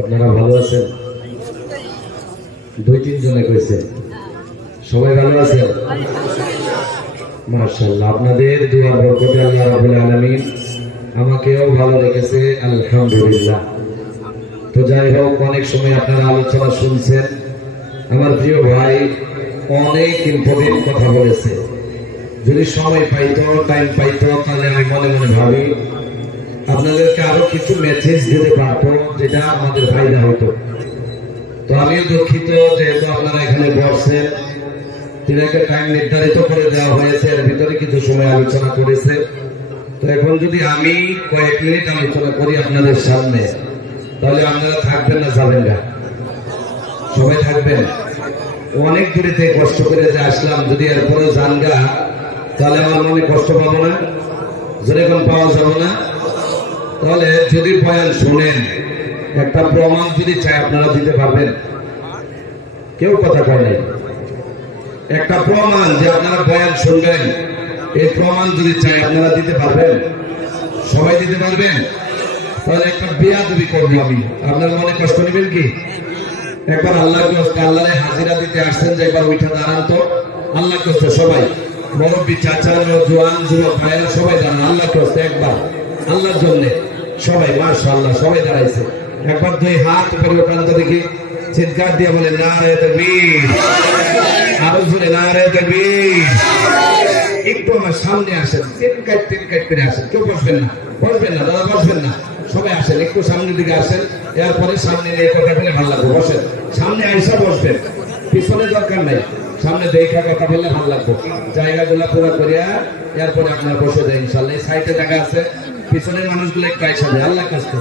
আপনারা ভালো আছেন? দুই তিন জনে কইছে সবাই ভালো আছেন? মাশাআল্লাহ, আপনাদের দুআর বরকতে আল্লাহ রাব্বুল আলামিন আমাকেও ভালো রেখেছে, আলহামদুলিল্লাহ। তো যাই হোক, অনেক সময় আপনারা আলোচনা শুনছেন। আমার প্রিয় ভাই অনেক ইম্পর্টেন্ট কথা বলেছে। যদি সময় পাইতো, টাইম পাইতো, তাহলে আমি মনে মনে ভাবি আপনাদেরকে আরো কিছু মেসেজ দিতে পারতো, যেটা আমাদের ফায়দা হতো। তো আমিও দুঃখিত, যেহেতু আপনারা এখানে বসছেন, তিনাকে টাইম নির্ধারিত করে দেওয়া হয়েছে, এর ভিতরে কিছু সময় আলোচনা করেছে। তো এখন যদি আমি কয়েক মিনিট আলোচনা করি আপনাদের সামনে, তাহলে আপনারা থাকবেন না যাবেন না? সবাই থাকবেন। অনেক দূরে থেকে কষ্ট করে যে আসলাম, যদি এরপরে যান গা, তাহলে আমার মনে কষ্ট পাবো না, যেরকম পাওয়া যাবে না। তাহলে যদি বয়ান শোনেন, একটা প্রমাণ যদি চাই আপনারা দিতে পারবেন? কেউ কথা কয় নাই। একটা প্রমাণ যে আপনারা বয়ান শুনবেন, এই প্রমাণ যদি চাই আপনারা দিতে পারবেন? সবাই দিতে পারবেন? তাহলে একটা বেয়াদবি করবো আমি, আপনারা মনে কষ্ট নেবেন কি? একবার আল্লাহরে হাজিরা দিতে আসছেন, যে একবার উঠে দাঁড়ান তো। আল্লাহ করছে সবাই, মুরব্বী, চাচা, জোয়ান, যুবক ভাইয়েরা সবাই দাঁড়ান। আল্লাহ করছে একবার, আল্লাহর জন্য সবাই। মাশাআল্লাহ, সবাই দাঁড়াইছে। একবার দুই হাত উপরে উঠান তো দেখি, চিৎকার দিয়ে বলে নারে তাকবীর, আরো জোরে নারে তাকবীর। একটু আমার সামনে আসেন, তিন কাট করে আসেন। কেউ বসবেন না, বসবেন না দাদা, বসবেন না, সবাই আসেন, একটু সামনের দিকে আসেন। এরপরে সামনে নিয়ে কথা বলে ভালো লাগবে। বসেন, সামনে আইসা বসবেন, পিছনে দরকার নাই, সামনে দেখা কথা বললে ভালো লাগবে। জায়গাগুলো পুরো করিয়া এরপরে আপনার বসে দেয় ইনশাল্লাহ। এই সাইডে জায়গা আছে, পিছনের মানুষগুলো একটু আইসা দেয়। আল্লাহ কাছে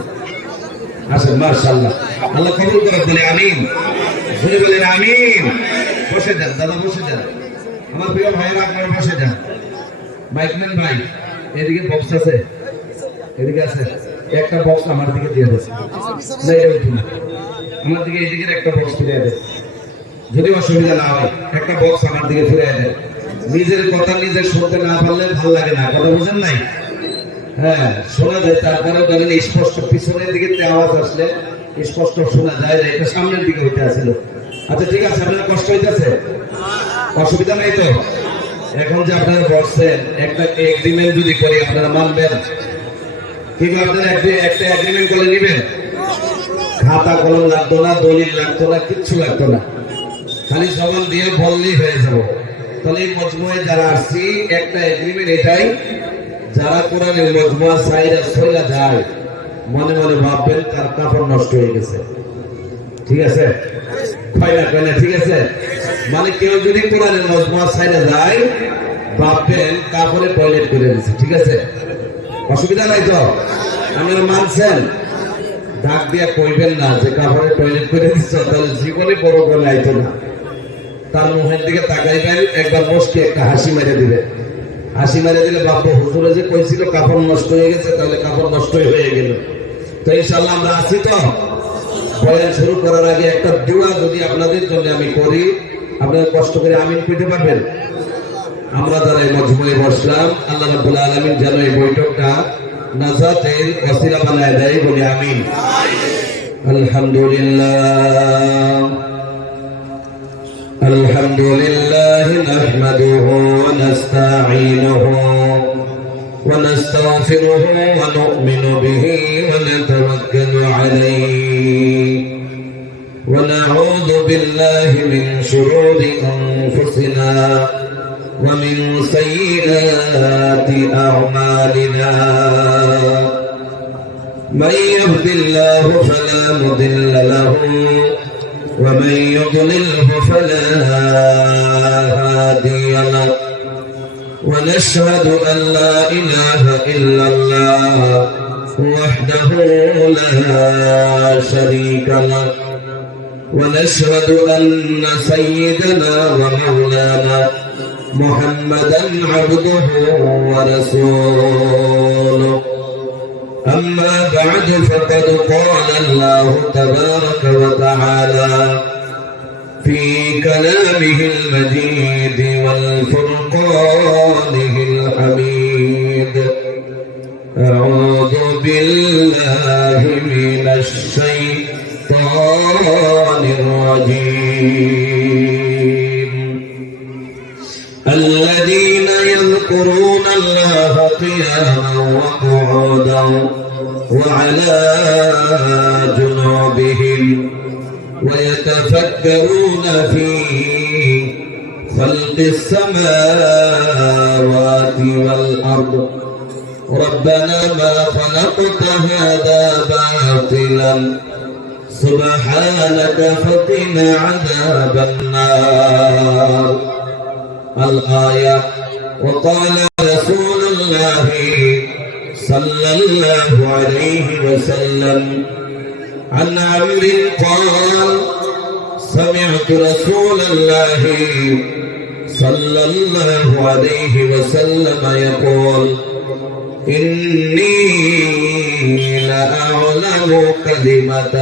আসেন। মাশাআল্লাহ, আল্লাহ কবুল করে, বলে আমিন। জোরে বলেন আমিন। বসে যান দাদা, বসে যান। আমার প্রিয় ভাইয়েরা, আপনারা বসে যান। মাইকম্যান ভাই, এদিকে বক্স আছে, এদিকে আছে একটা বক্স আমার দিকে দিয়ে দেয়। আমার দিকে এইদিকে একটা বক্স ফিরিয়ে দেয়, যদি অসুবিধা না হয়। একটা বক্স আমার দিকে ফিরিয়ে দেয়। নিজের কথা নিজে শুনতে না পারলে ভালো লাগে না, কথা বুঝেন নাই? হ্যাঁ, শোনা যায়, তারপরে ধরেন স্পষ্ট পিছনের দিকে আওয়াজ আসলে স্পষ্ট শোনা যায় না, এটা সামনের দিকে হইতে আসছিল। আচ্ছা ঠিক আছে, আপনার কষ্ট হইতেছে, অসুবিধা নাই তো? এখন যে আপনারা বসছেন, একটা এগ্রিমেন্ট যদি করি, আপনারা মানবেন? কিন্তু আপনারা একটা এগ্রিমেন্ট করে নেবেন। খাতা কলম লাগতো না, দলিল লাগতো না, কিচ্ছু লাগতো না, খালি জবান দিয়ে বললেই হয়ে যাবো। তাহলে এই মজমুয়ায় যারা আসছি, একটা এগ্রিমেন্ট এটাই, যারা কোরআনের মজমুয়া সাইরা সইলা যায়, মনে মনে ভাববেন তার কাপড় নষ্ট হয়ে গেছে। ঠিক আছে? কয় না, ঠিক আছে? মানে কেউ যদি কোরআনের মজমুয়া সাইরা যায়, ভাববেন কাপড়ে টয়লেট করে দিচ্ছে। ঠিক আছে? অসুবিধা নাই তো? আপনারা মানছেন? ডাক দিয়ে কইবেন না যে কাপড়ে টয়লেট করে দিচ্ছ, তাহলে জীবনে বড় করে আইতো না। তার মুখের দিকে তাকাইবেন, একবার বসকে একটা হাসি মেরে দিবে। হাসি মেরে দিলে বাবা, হুজুরে যে কইছিল কাপড় নষ্ট হয়ে গেছে, তাহলে কাপড় নষ্ট হয়ে গেল। তো ইনশাআল্লাহ আমরা আছি তো? বয়ান শুরু করার আগে একটা দোয়া যদি আপনাদের জন্য আমি করি, আপনারা কষ্ট করে আমিন পেতে পারবেন? আমরা যারা এই মজমুয়ে বসলাম, আল্লাহ রাব্বুল আলামিন যেন এই বৈঠকটা নাজাতের ওসিলা বানায় দেয়, বলি আমিন। আলহামদুলিল্লাহ, আলহামদুলিল্লাহ নাহমাদুহু ওয়া নাস্তাঈনুহু ওয়া নাস্তাগফিরুহু ওয়া নু'মিনু বিহি ওয়া নাতাওয়াক্কালু আলাইহি ওয়া নাউযু বিল্লাহি মিন শুরুরি আনফুসিনা ومن سيئات أعمالنا من يهد الله فلا مضل له ومن يضلله فلا هادي له ونشهد أن لا إله إلا الله وحده لا شريك له ونشهد أن سيدنا ومولانا محمدا عبده ورسوله أما بعد فقد قال الله تبارك وتعالى في كلامه المجيد والفرقانه الحميد أعوذ بالله من الشيطان الشيطان الرجيم الذين يذكرون الله قياما وقعودا وعلى جنوبهم ويتفكرون في خلق السماوات والأرض ربنا ما خلقت هذا باطلا سبحانك فقنا عذاب النار. الآية. وقال رسول الله صلى الله عليه وسلم عن عمرو قال سمعت رسول الله صلى الله عليه وسلم يقول إني لأعلم كلمة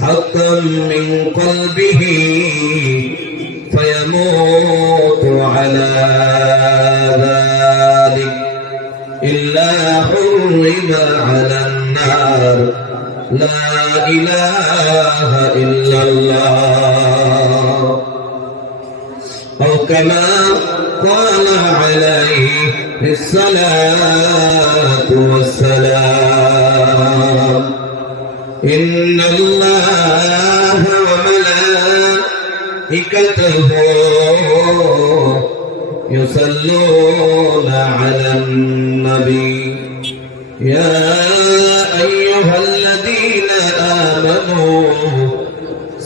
حقا من قلبه فيموت على ذلك إلا حرم على النار لا إله إلا الله أو كما قال عليه الصلاة والسلام إن الله وملائكته يصلون على النبي يا أيها الذين آمنوا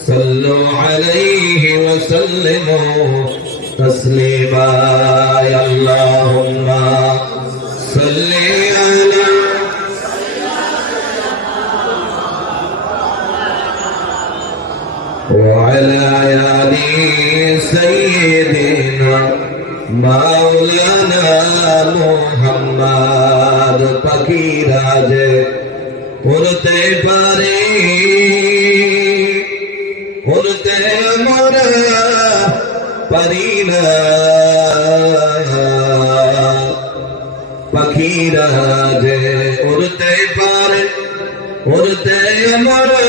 صلوا عليه وسلموا تسليما يا اللهم صل على وعلى آل سيدنا مولانا محمد فقيراজ উড়তে পারে উড়তে আমরা পারি না পাখিরা যে উড়তে পারে উড়তে আমরা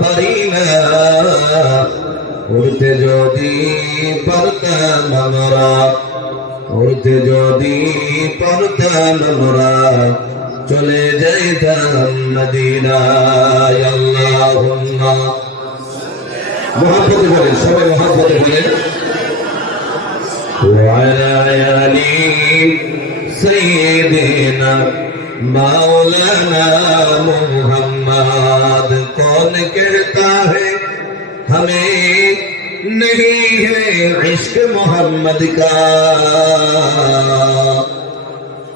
পারি না উড়তে যদি পারতাম আমরা উড়তে যদি পারতাম আমরা চলে যাইতাম মদিনায় আল্লাহুম্মা মুহাব্বতে বলেন সবাই মুহাব্বতে বলেন وعلى آل سيدنا مولانا محمد कौन कहता है हमें नहीं है इश्क मोहम्मद का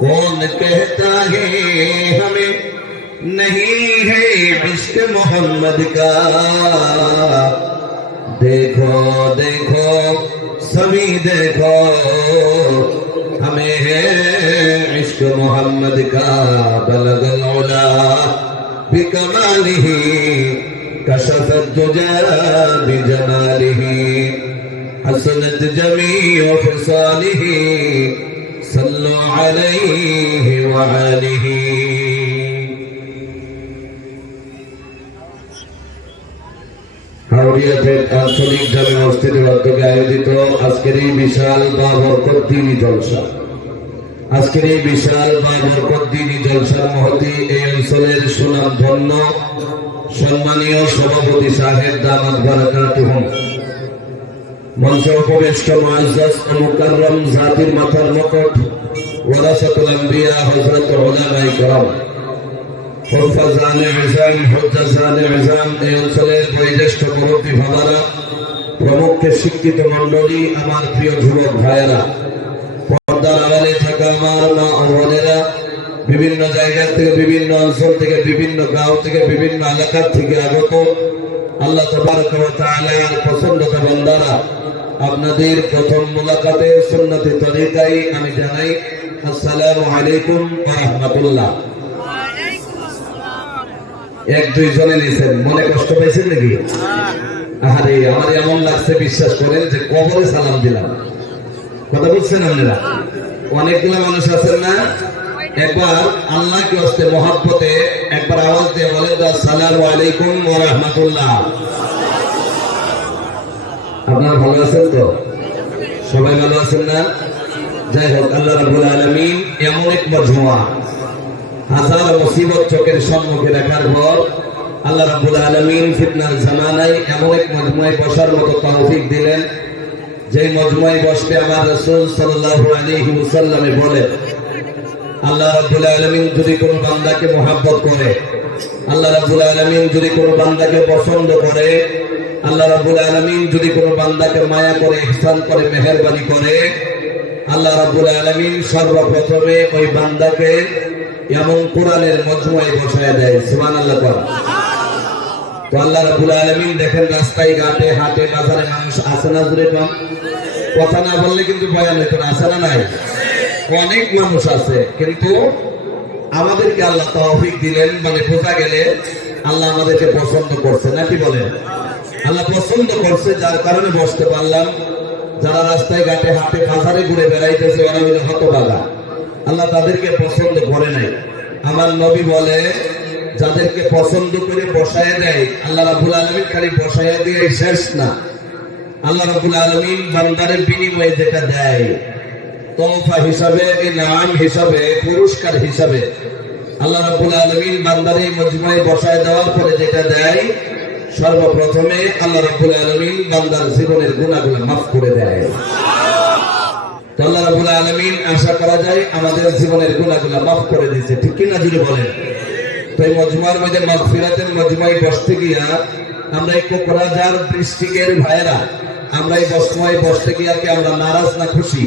कौन कहता है हमें नहीं है इश्क मोहम्मद का देखो देखो सभी देखो हमें है इश्क मोहम्मद का बलगल उला बिकमालिही कशफत दुजा बिजमालिही हसनत जमीउ फिसालिही सल्लु अलैहि व आलिही। হাওড়িয়াতে আঞ্চলিক জামে মসজিদের উদ্যোগে আয়োজিত আজকের এই বিশাল বা বরকত দিনী জলসা আজকের এই বিশাল বা বরকত দিনী জলসার মহতি এই অঞ্চলের সুনামধন্য সম্মানীয় সভাপতি সাহেব দামাত বারাকাতুহুম মঞ্চে উপবিষ্ট মুআজ্জাজ ও মুকাররম জাতির মাথার মুকুট ওয়ারাসাতুল আম্বিয়া হযরত উলামায়ে কেরাম এই অঞ্চলের বয়োজ্যেষ্ঠ মুরব্বী ভাইরা প্রমুখকে শিক্ষিত মন্ডলী আমার প্রিয় যুবক ভাইয়েরা পর্দার আড়ালে থাকা আমার মা ও বোনেরা বিভিন্ন জায়গা থেকে বিভিন্ন অঞ্চল থেকে বিভিন্ন গাঁও থেকে বিভিন্ন এলাকার থেকে আগত আল্লাহ তাবারক ওয়া তাআলার পছন্দিত বান্দারা আপনাদের প্রথম মুলাকাতে সুন্নতি তরিকায় আমি জানাই আসসালামু আলাইকুম ওয়া রাহমাতুল্লাহ। এক দুই জনে নিছেন মনে কষ্ট পাইছেন নাকি? আরে আমার এমন লাগছে বিশ্বাস করেন যে কবরে সালাম দিলাম। কথা বলছেন আপনারা? অনেকগুলো মানুষ আছেন না একবার আল্লাহকে হস্তে মহব্বতে একবার আওয়াজ দিয়ে বলেন আসসালামু আলাইকুম ওয়া রাহমাতুল্লাহ। আপনারা ভালো আছেন তো? সবাই ভালো আছেন না? যাই হোক, আল্লাহ রাব্বুল আলামিন এমন এক মজমুয়া, হাজার মুসিবত চোখের সম্মুখে রাখার পর আল্লাহ রাব্বুল আলামিন ফিতনার জামানায় এমন এক মজমুয়ায় বসার মতো তৌফিক দিলেন, যে মজমুয়ায় বসতে আমার রাসূল সাল্লাল্লাহু আলাইহি ওয়াসাল্লামে বলেন, আল্লাহ রাব্বুল আলামিন যদি কোনো বান্দাকে মহব্বত করে, আল্লাহ রাব্বুল আলামিন যদি কোনো বান্দাকে পছন্দ করে, আল্লাহ রাব্বুল আলামিন যদি কোনো বান্দাকে মায়া করে, ইহসান করে, মেহেরবানি করে, আল্লাহ রাব্বুল আলামিন সর্বপ্রথমে ওই বান্দাকে এমন কোরআনের মজমুয়ায় বসায় দেয়। সুবহানাল্লাহ। তো আল্লাহ রাব্বুল আলামিন দেখেন রাস্তায় ঘাটে হাটে বাজারে মানুষ আছে না? জুড়ে কম কথা না বললে কিন্তু বয়ান হতো না, আছে না? নাই, অনেক মানুষ আছে, কিন্তু আমাদেরকে আল্লাহ তৌফিক দিলেন, মানে বোঝা গেলে আল্লাহ আমাদেরকে পছন্দ করছে, নাকি বলেন? আল্লাহ পছন্দ করছে, যার কারণে বসতে পারলাম। যারা রাস্তায় ঘাটে হাটে বাজারে ঘুরে বেড়াইতেছে ওরা হলো হতভাগা, আল্লাহ তাদেরকে পছন্দ করে নাই। আমার নবী বলে, যাদেরকে পছন্দ করে বসায় দেয় আল্লাহ রাব্বুল আলামিন খালি বসায় দিয়ে শেষ না, আল্লাহ রাব্বুল আলামিন বান্দারের বিনিময়ে যেটা দেয় তোফা হিসাবে, ইনাম হিসাবে, পুরস্কার হিসাবে, আল্লাহ রাব্বুল আলামিন বান্দার এই মজমুয়ায় বসায় দেওয়ার পরে যেটা দেয়, সর্বপ্রথমে আল্লাহ রাব্বুল আলামিন বান্দার জীবনের গুনাহগুলো মাফ করে দেয়। তো আল্লাহ রাব্বুল আলামিন আশা করা যায় আমাদের জীবনের গুনাহগুলো মাফ করে দিয়েছে, ঠিক কি না? জুড়ে বলেন। তো এই মজমুয়ার মধ্যে মাগফিরাতের মজমুয়ায় বসতে গিয়া আমরা এই কোকরাঝাড় ডিস্ট্রিক্টের ভাইরা, আমরা এই মজমুয়ায় বসতে গিয়া কি আমরা নারাজ না খুশি?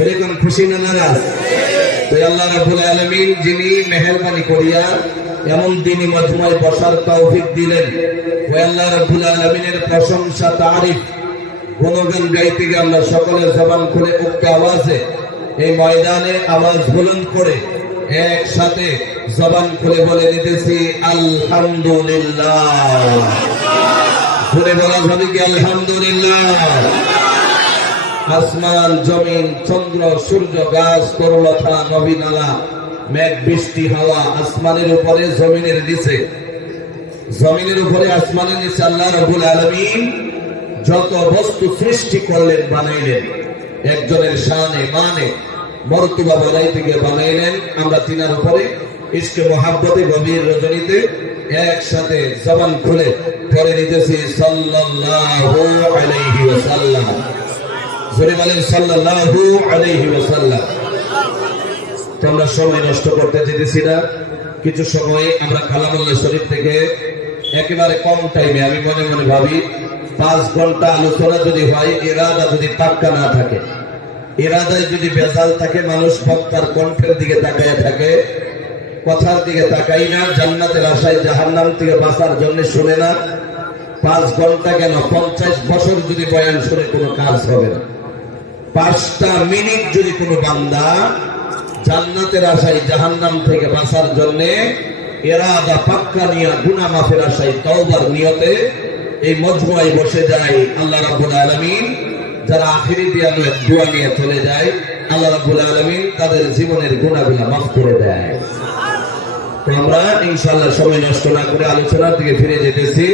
এরকম খুশি না নারাজ? তো আল্লাহ রাব্বুল আলামিন যিনি মেহেরবানি করিয়া এমন দিনই মজমুয়ায় বসার তৌফিক দিলেন, ওই আল্লাহ রাব্বুল আলামিনের প্রশংসা, তারিফ, গুণগান গাইতে গিয়ে আমরা সকলের জবান খুলে উক্ত আওয়াজে এই ময়দানে আওয়াজ বুলন্দ করে একসাথে জবান খুলে বলে নিতেছি আলহামদুলিল্লাহ। ঘুরে বলা যাবে কি আলহামদুলিল্লাহ? আসমান, জমিন, চন্দ্র, সূর্য, গাছ, তরুলতা, নবী, নালা, মেঘ, বৃষ্টি, হাওয়া, আসমানের উপরে, জমিনের নিচে, জমিনের উপরে, আসমানের নিচে আল্লাহ রাব্বুল আলামিন যত বস্তু সৃষ্টি করলেন, বানাইলেন, একজনের শানে মানে মর্তবা বানাইতে গিয়ে বানাইলেন। আমরা তিনার উপরে ইশকে মোহাব্বতে গভীর রজনীতে একসাথে জবান খুলে পড়ে নিতেছি সাল্লাল্লাহু আলাইহি ওয়াসাল্লাম। জোরে বলেন সাল্লাল্লাহু আলাইহি ওয়াসাল্লাম। তোমরা সময় নষ্ট করতে যেতেছি না, কিছু সময় আমরা কালামুল্লাহ শরীফ থেকে একেবারে কম টাইমে, আমি মনে মনে ভাবি 5 ঘন্টা আলোচনা যদি হয়, ইরাদা যদি পাক্কা না থাকে, ইরাদায় যদি বেজাল থাকে, মানুষ বক্তার কণ্ঠের দিকে তাকায় থাকে, কথার দিকে তাকাই না, জান্নাতের আশায় জাহান্নাম থেকে বাঁচার জন্য শুনে না, 5 ঘন্টা কেন 50 বছর যদি বয়ান শুনে কোনো কাজ হবে না। 5টা মিনিট যদি কোনো বান্দা জান্নাতের আশায় জাহান্নাম থেকে বাঁচার জন্য ইরাদা পাক্কা নিয়ে গুনাহ মাফের আশায় তওবার নিয়তে এই মজমুয়ায় বসে যায়, আল্লাহ রাব্বুল আলামিন যারা আখিরি দোয়া নিয়ে চলে যায়, আল্লাহ রাব্বুল আলামিন তাদের জীবনের গুনাহগুলো মাফ করে দেয়। তো আমরা ইনশাআল্লাহ সময় নষ্ট না করে আলোচনার দিকে ফিরে যেতেছি।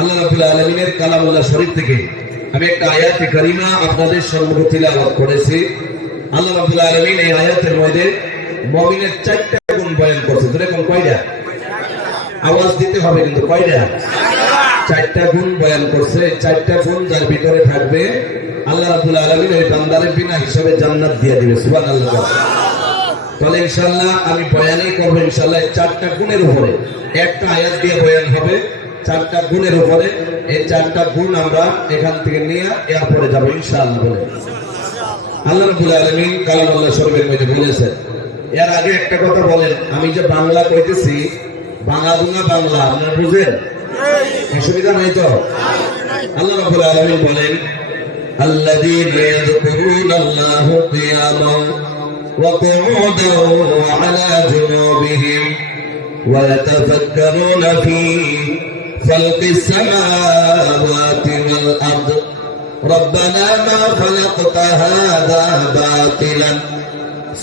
আল্লাহ রাব্বুল আলামিনের কালামুল্লাহ শরীফ থেকে আমি একটা আয়াতে কারিমা আপনাদের সম্মুখে তিলাওয়াত করেছি। আল্লাহ রাব্বুল আলামিন এই আয়াতের মধ্যে মুমিনের 4টা গুণ বয়ান করছে। যেরকম কয়টা? আওয়াজ দিতে হবে কিন্তু কয়টা? 4টা গুণ বয়ান করছে। 4টা গুণ যার ভিতরে থাকবে আল্লাহ রাব্বুল আলামিন এই বান্দারের বিনা হিসাবে জান্নাত দিয়ে দিবে। সুবহানাল্লাহ। তাহলে ইনশাআল্লাহ আমি বয়ানই করব ইনশাআল্লাহ 4টা গুণের উপরে। একটা আয়াত দিয়ে বয়ান হবে 4টা গুণের উপরে। এই 4টা গুণ আমরা এখান থেকে নিয়ে এরপরে যাব ইনশাআল্লাহ বলে। আল্লাহ রাব্বুল আলামিন কালামুল্লাহ শরীফের মধ্যে বলেছেন। এর আগে একটা কথা বলেন, আমি যে বাংলা কইতেছি বাংলা আপনারা বুঝেন? অসুবিধা নাই তো? আল্লাহ রাব্বুল আলামিন বলেন, আল্লাযীনা ইয়াযকুরুনাল্লাহা কিয়ামান ওয়া কুউদান ওয়া আলা জুনুবিহিম ওয়া ইয়াতাফাক্কারুনা ফী খালকিস সামাওয়াতি ওয়াল আরদ রব্বানা মা খালাকতা হাযা বাতিলান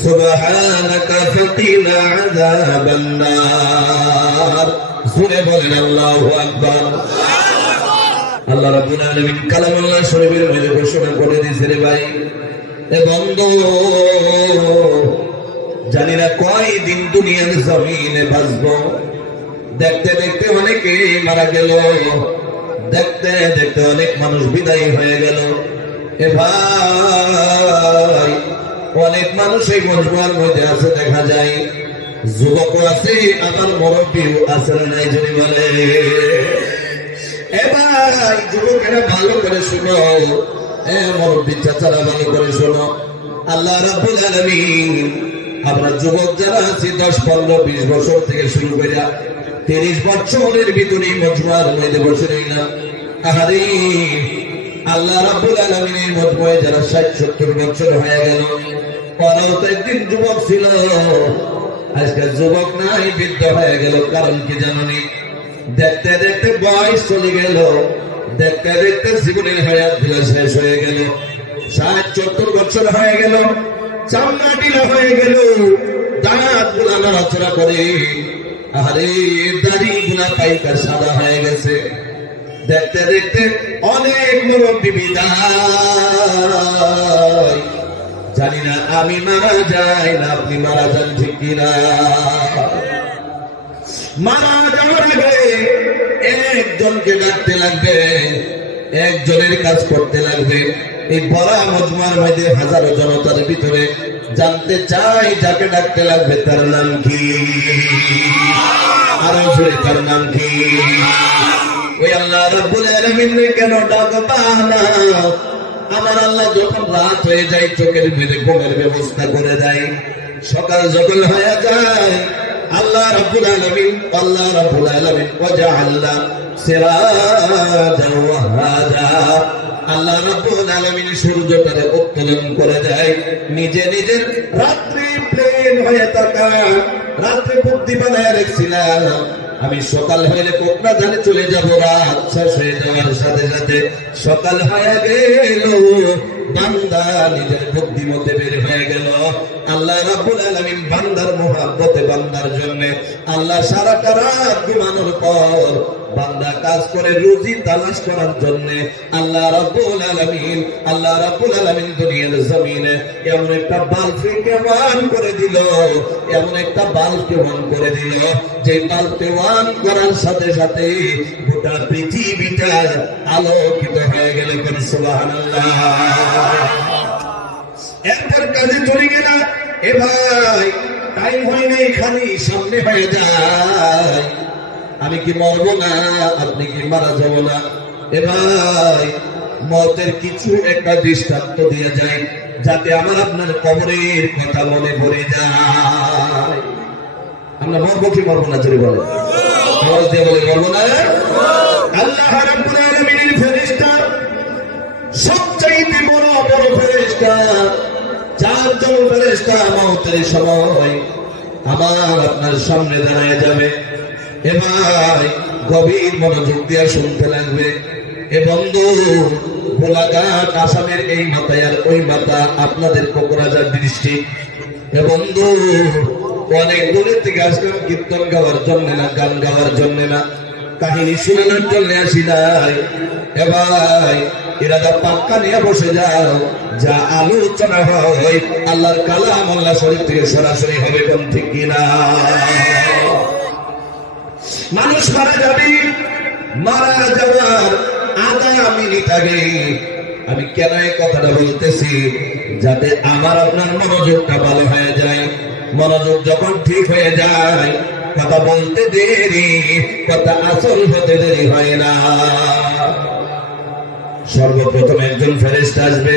সুবহানাকা ফাকিনা আযাবান নার। জোরে বলেন আল্লাহু আকবার। আল্লাহ রাব্বুল আলামিন কালামুল্লাহ শরীফের মধ্যে ঘোষণা করে দিয়েছে রে ভাই, এ বন্ধু, জানি না কয়দিন দুনিয়ার জমিনে বাঁচবো। দেখতে দেখতে অনেকে মারা গেল, দেখতে দেখতে অনেক মানুষ বিদায় হয়ে গেল। এ ভাই, অনেক মানুষ এই মজমার মধ্যে আছে, দেখা যায় যুবক আছে, আবার মুরব্বিও আছে নাই, যদি বলে এ ভাই যুবকেরা ভালো করে শুনো, এ মুরব্বি চাচারা ভালো করে শোনো। আল্লাহ রাব্বুল আলামিন আমরা যুবক যারা আছি 10, 15, 20 বছর থেকে শুরু করে 30 বছরের ভিতরে মজমার মধ্যে বসে রইলাম। আহারে আল্লাহ রাব্বুল আলামিনের মজমায় যারা 60, 70 বছর হয়ে গেল, ওরাও তো একদিন যুবক ছিল, আজকে যুবক নাই, বৃদ্ধ হয়ে গেল। কারণ কি জানি? দেখতে দেখতে বয়স চলে গেল, দেখতে দেখতে জীবনের হায়াত গুলো শেষ হয়ে গেল। 60, 70 বছর হয়ে গেল, চামড়া ঢিলা হয়ে গেল, দাঁত গুলা নড়াচড়া করে, আরে দাড়ি গুলা পাইকার সাদা হয়ে গেছে। দেখতে দেখতে অনেক মুরব্বি বিদায়। জানি না আমি মারা যাই না আপনি মারা যান, ঠিক কিনা? মারা যাওয়ার আগে একজনকে ডাকতে লাগবে, একজনের কাজ করতে লাগবে। এই বড় মজমার মধ্যে হাজারো জনতার ভিতরে জানতে চাই যাকে ডাকতে লাগবে তার নাম কি? আরো জোরে তার নাম কি? ওই আল্লাহ রাব্বুল আলামিন কেন ডাকবা না? আমার আল্লাহ যখন রাত হয়ে যায় চোখের মধ্যে ঘুমের ব্যবস্থা করে দেয়, সকাল যখন হয়ে যায় আল্লাহ রাব্বুল আলামিন ওয়াজআলনা সিরাজান ওয়াহাজা, আল্লাহ রাব্বুল আলামিন সূর্যটারে উত্তোলন করে দেয়। নিজে নিজের রাত্রি প্লেন হয়ে থাকা, রাত্রে বুদ্ধি বানায় রেখেছিলাম আমি সকাল হইলে কোকনা জানে চলে যাব, রাত শেষ হয়ে যাওয়ার সাথে সাথে সকাল হয়ে গেল, বান্দা নিজের বুদ্ধিমতে বের হয়ে গেল। আল্লাহ রাব্বুল আলামিন বান্দার মুহাব্বতে, বান্দার জন্য আল্লাহ সারাটা রাত ঘুমানোর পর বান্দা কাজ করে রুজি তালাশ করার জন্য আল্লাহ রাব্বুল আলামিন দুনিয়ার জমিনে এমন একটা বাল্বকে ওয়ান করে দিল, এমন একটা বাল্বকে ওয়ান করে দিল, যে বাল্বকে ওয়ান করার সাথে সাথে গোটা পৃথিবীটা আলোকিত হয়ে গেল। সুবহানাল্লাহ। এরপর কাজে চলে গেল। এ ভাই টাইম হয় নাই, খালি সামনে হয়ে যায়। আমি কি মরবো না? আপনি কি মারা যাব না? এ ভাই মতের কিছু একটা দৃষ্টান্ত দিয়ে যায়, যাতে আমার আপনার কবরের কথা মনে পড়ে যায়। আমরা মরবো কি মরবো না? যদি বলে আওয়াজ দিয়ে বলে মরবো না? আল্লাহ রাব্বুল আলামিনের ফেরেশতা, সবচাইতে বড় বড় ফেরেশতা, 4 জন ফেরেশতা মওতের সময় আমার আপনার সামনে দাঁড়ায় যাবে। এ ভাই গভীর মনোযোগ দিয়ে শুনতে লাগবে। এ বন্ধু, গোলাঘাট আসামের এই মাথায় আর ওই মাথা আপনাদের কোকরাঝার ডিস্ট্রিক্ট। এ বন্ধু, অনেক দূরের থেকে আসলাম কীর্তন গাওয়ার জন্য না, গান গাওয়ার জন্য না, কাহিনী শোনানোর জন্য আসি নাই। এ ভাই এরা পাক্কা নিয়ে বসে যাও, যা আলোচনা হয় আল্লাহর কালাম আল্লাহ শরীফ থেকে সরাসরি হবে, কোন ঠিক কিনা? মানুষ মারা যাবে, মারা যাওয়ার আধা মিনিট আগে আমি কেন এই কথাটা বলতেছি? যাতে আমার আপনার মনোযোগটা ভালো হয়ে যায়। মনোযোগ যখন ঠিক হয়ে যায়, কথা বলতে দেরি, কথা আসল হতে দেরি হয় না। সর্বপ্রথম একজন ফেরেশতা আসবে,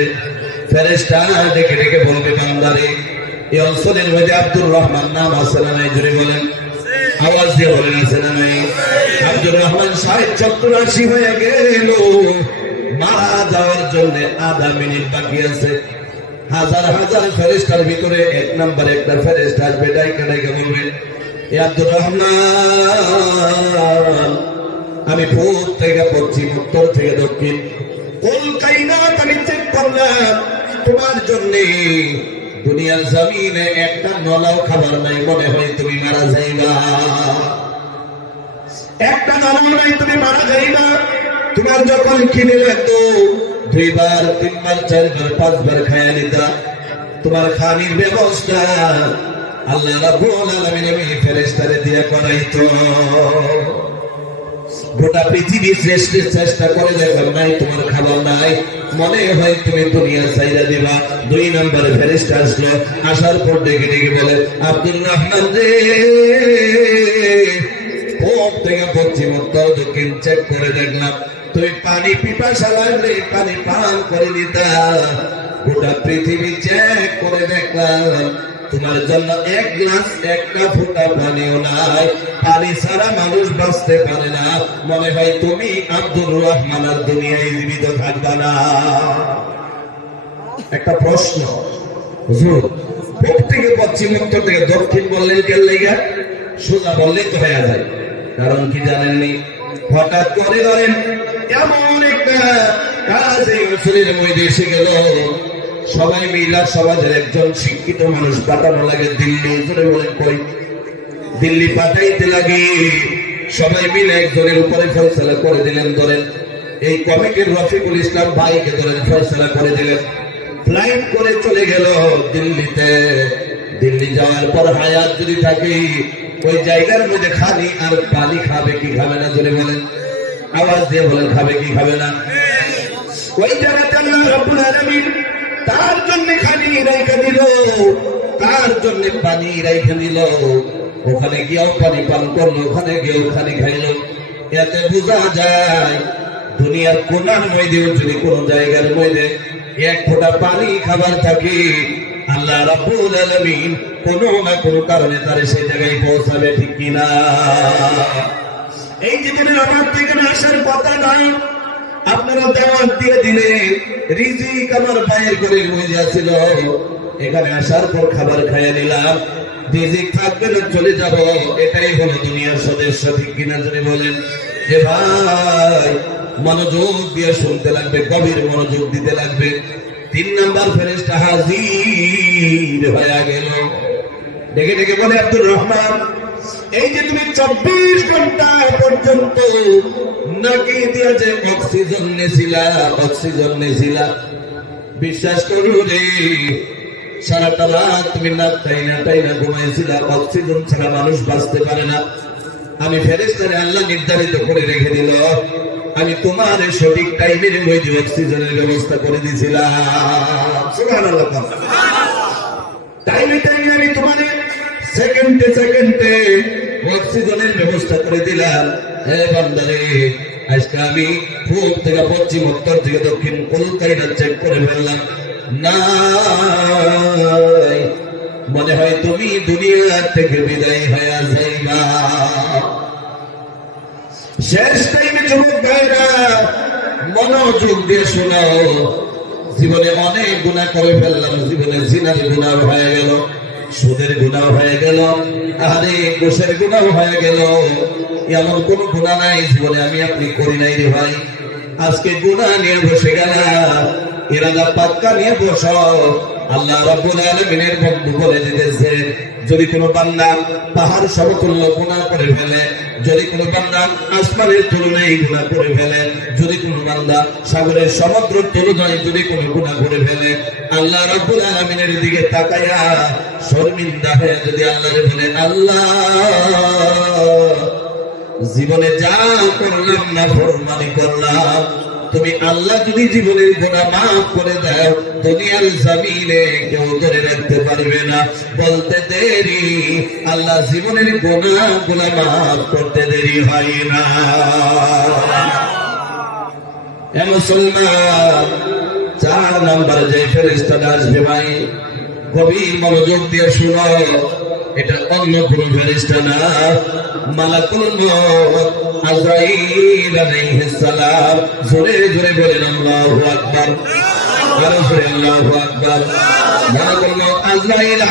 ফেরেশতা ডেকে ডেকে বলবে, বান্দারে এই অঞ্চলের মধ্যে আব্দুর রহমান নাম আছে না নাই? জোরে বলেন, আওয়াজ দিয়ে বলেন আছে না নাই? আব্দুর রহমান 60-84 হয়ে গেল, মারা যাওয়ার জন্য আধা মিনিট বাকি আছে। হাজার হাজার ফেরেশতার ভিতরে 1 নম্বরে একটা ফেরেশতা আসবে, ডাইকা ডাইকা বলবে, এ আব্দুর রহমান, আমি পূর্ব থেকে পশ্চিম, উত্তর থেকে দক্ষিণ, কুল কায়নাত আমি চেক করলাম, তোমার জন্য দুনিয়ার জমিনে একটা নলাও খাবার নাই, মনে হয় তুমি মারা যাইবা। একটা নলাও নাই, তুমি মারা যাইবা। তোমার যখন খিদে লাগতো 2 বার 3 বার 4 বার 5 বার খায়া নিতা। তোমার খানির ব্যবস্থা আল্লাহ রাব্বুল আলামিন এই ফেরেশতারে দিয়া করাইতো। গোটা পৃথিবী চেষ্টা করে দেখলাম নাই, তোমার খাবার নাই, মনে হয় তুমি দুনিয়া ছাইরা দিবা। 2 নম্বরে ফেরেশতা আসলো, আসার পর ডেকে ডেকে বলে, আব্দুর রহমান রে, পূব থেকে পশ্চিম উত্তর দক্ষিণ চেক করে দেখলাম তুমি পানি পিপাসা লাগলে পানি পান করে নিতা। গোটা পৃথিবী চেক করে দেখলাম তোমার জন্য 1 গ্লাস একটা ফোঁটা পানিও নাই। পানি ছাড়া মানুষ বাঁচতে পারে না, মনে হয় তুমি আব্দুর রহমান আর দুনিয়ায় জীবিত থাকবা না। একটা প্রশ্ন, হুজুর পূব থেকে পশ্চিম উত্তর থেকে দক্ষিণ বললেন কেন লাগা? সোজা বললেই তো হয়ে যায়। কারণ কি জানেননি? হঠাৎ করে ধরেন এমন একটা কাজ এই অঞ্চলের মধ্যে এসে গেল, সবাই মিলা সমাজের একজন শিক্ষিত মানুষ পাঠানো লাগে দিল্লি। ধরে বলেন কই? দিল্লি পাঠাইতে লাগে। সবাই মিলে একজনের উপরে ফয়সালা করে দিলেন। ধরেন এই কমিটির রফিকুল ইসলাম ভাইকে ধরেন ফয়সালা করে দিলেন। ফ্লাইট করে চলে গেল দিল্লিতে। দিল্লি যাওয়ার পর হায়াত যদি থাকে ওই জায়গার মধ্যে খানি আর পানি খাবে কি খাবে না? ধরে বলেন, আওয়াজ দিয়ে বলেন, খাবে কি খাবে না? ওই জায়গাতে আল্লাহ রাব্বুল আলামিন তার জন্য খানি রাইখা দিল, তার জন্য পানি রাইখা দিল। ওখানে গিয়েও পানি পান করলো, ওখানে গিয়েও খানি খাইলো। এতে বোঝা যায় দুনিয়ার কোনার মধ্যে যদি কোন জায়গার মধ্যে 1 ফোঁটা পানি খাবার থাকে, আল্লাহ রাব্বুল আলামিন কোনো না কোনো কারণে তারে সেই জায়গায় পৌঁছাবে, ঠিক কিনা? এই জীবনে আমার থেকে আসার কথা নাই, আপনারা দাওয়াত দিয়ে দিলেন, রিজিক আমার ভাইয়ের ঘরের মধ্যে আছিল, এখানে আসার পর খাবার খাইয়ে নিলাম, রিজিক থাকবে না চলে যাব। এটাই হলো দুনিয়ার সদস্য, ঠিক কিনা? যদি বলেন যে ভাই মনোযোগ দিয়ে শুনতে লাগবে, গভীর মনোযোগ দিতে লাগবে। 3 নাম্বার ফেরেশতা হাজির হয়ে গেল, ডেকে ডেকে বলে, আব্দুর রহমান, এই যে তুমি 24 ঘন্টা পর্যন্ত নাকি দিয়ে যে অক্সিজেন নেছিলা, বিশ্বাস করো রে, সারাটা রাত তুমি না টাইনা ঘুমাইছিলা। অক্সিজেন ছাড়া মানুষ বাঁচতে পারে না। আমি ফেরেশতারে আল্লাহ নির্ধারিত করে রেখে দিল, আমি তোমার সঠিক টাইমের মধ্যে অক্সিজেনের ব্যবস্থা করে দিয়েছিলাম। সুবহানাল্লাহ। টাইমে আমি তোমার সেকেন্ডে অক্সিজেনের ব্যবস্থা করে দিলাম। হে বান্দারে, আজকে আমি পূব থেকে পশ্চিম উত্তর থেকে দক্ষিণ কলকাতা চেক করে ফেললাম, নাই, মনে হয় তুমি দুনিয়া থেকে বিদায় হয়ে যাইবা। শেষ টাইমে যুবক ভাইরা মনোযোগ দিয়ে শোনাও, জীবনে অনেক গুনাহ করে ফেললাম, জীবনে জিনার গুনাহ হয়ে গেল, সুদের গুনাহ হয়ে গেল, আরে ঘুষের গুনাহ হয়ে গেল, এমন কোন গুনাহ নাই জীবনে আমি আপনি করি নাই রে ভাই। আজকে গুনাহ নিয়ে বসে গেলাম, ইরাদা পাক্কা নিয়ে বসো। আল্লাহ রাব্বুল আলামিনের বন্ধু বলে দিতেছে, যদি কোনো বান্দা পাহাড় সমতুল্য গুনাহ করে ফেলে, যদি কোনো বান্দা আসমানের তুলনায় গুনাহ করে ফেলে, যদি কোনো বান্দা সাগরের সমুদ্রের তুলনায় যদি কোনো গুনাহ করে ফেলে, আল্লাহ রাব্বুল আলামিনের দিকে তাকায়া শর্মিন্দা হয়ে যদি আল্লাহরে বলে, আল্লাহ জীবনে যা করলাম না ফরমানি করলাম, তুমি আল্লাহ যদি জীবনের গুনাহ মাফ করে দাও, দুনিয়ার জমিনে কেউ ধরে রাখতে পারবে না। বলতে দেরি, আল্লাহ জীবনের গুনাহগুলো মাফ করতে দেরি হয় না। এ মুসলমান, 4 নাম্বার যে ফেরেশতাটা আসবে ভাই, গভীর মনোযোগ দিয়ে শুনো, এটা অন্য কোন ফেরেশতা না, মালাকুল মউত আজরাইল আলাইহিস সালাম। জোরে জোরে বলেন আল্লাহু আকবার, আরো জোরে আল্লাহু আকবার। মালাকুল মউত আজরাইল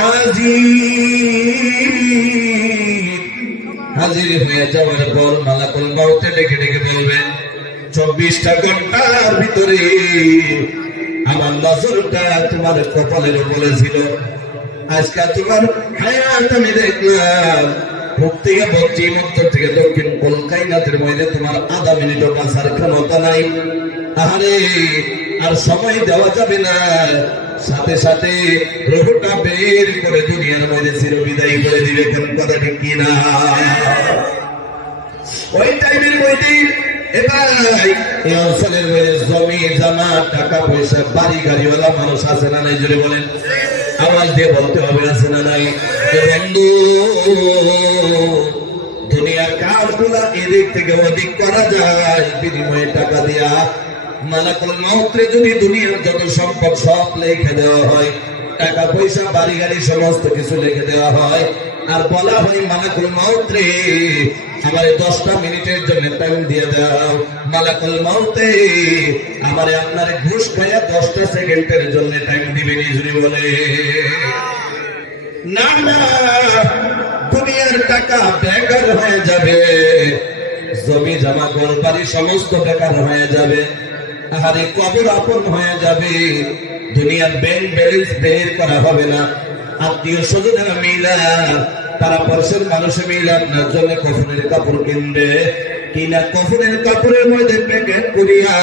হাজির হয়ে যাওয়ার পর মালাকুল মউত ডেকে ডেকে বলবেন, 24টা ঘন্টার ভিতরে আমার নজরটা তোমার কপালের উপরে ছিল। আজকে তোমার হায়াত আমি দেখলাম পূব থেকে পশ্চিম, উত্তর থেকে দক্ষিণ, কলকাইনাথের মধ্যে তোমার আধা মিনিটও বাঁচার ক্ষমতা নাই। আরে আর সময় দেওয়া যাবে না, সাথে সাথে রূহটা বের করে দুনিয়ার মধ্যে চিরবিদায় করে দিবে। কোন কথা ঠিক কিনা? ওই টাইমের মধ্যে এবার এই অঞ্চলের মধ্যে জমি জমা টাকা পয়সা বাড়ি গাড়িওয়ালা মানুষ আছে না নাই? জোরে বলেন, আওয়াজ দিয়ে বলতে হবে, আছে না নাই? বন্ধু, দুনিয়ার কাজগুলা এদিক থেকে ওদিক করা যায় বিনিময়ে টাকা দিয়া। মালাকুল মউতে যদি দুনিয়ার যত সম্পদ সব লিখে দেওয়া হয়, টাকা পয়সা বাড়ি গাড়ি সমস্ত কিছু লিখে দেওয়া হয়, আর বলা হয় মালাকুল মউতে আমারে 10টা মিনিটের জন্য টাইম দিয়ে দাও। মালাকুল মউতে আমারে আপনারে ঘুষ খাইয়া 10টা সেকেন্ডের জন্য টাইম দিবে। নিজুরি বলে না না, দুনিয়ার টাকা বেকার হয়ে যাবে, জমি জমা ঘর বাড়ি সমস্ত বেকার হয়ে যাবে, আরে কবর আপন হয়ে যাবে, দুনিয়ার ব্যাংক ব্যালেন্স বের করা হবে না। আত্মীয় স্বজনেরা মিলা, তারা পাশের মানুষে মিলে আপনার জন্য কফনের কাপড় কিনবে, কিনা কফনের কাপড়ের মধ্যে প্যাকেট করিয়া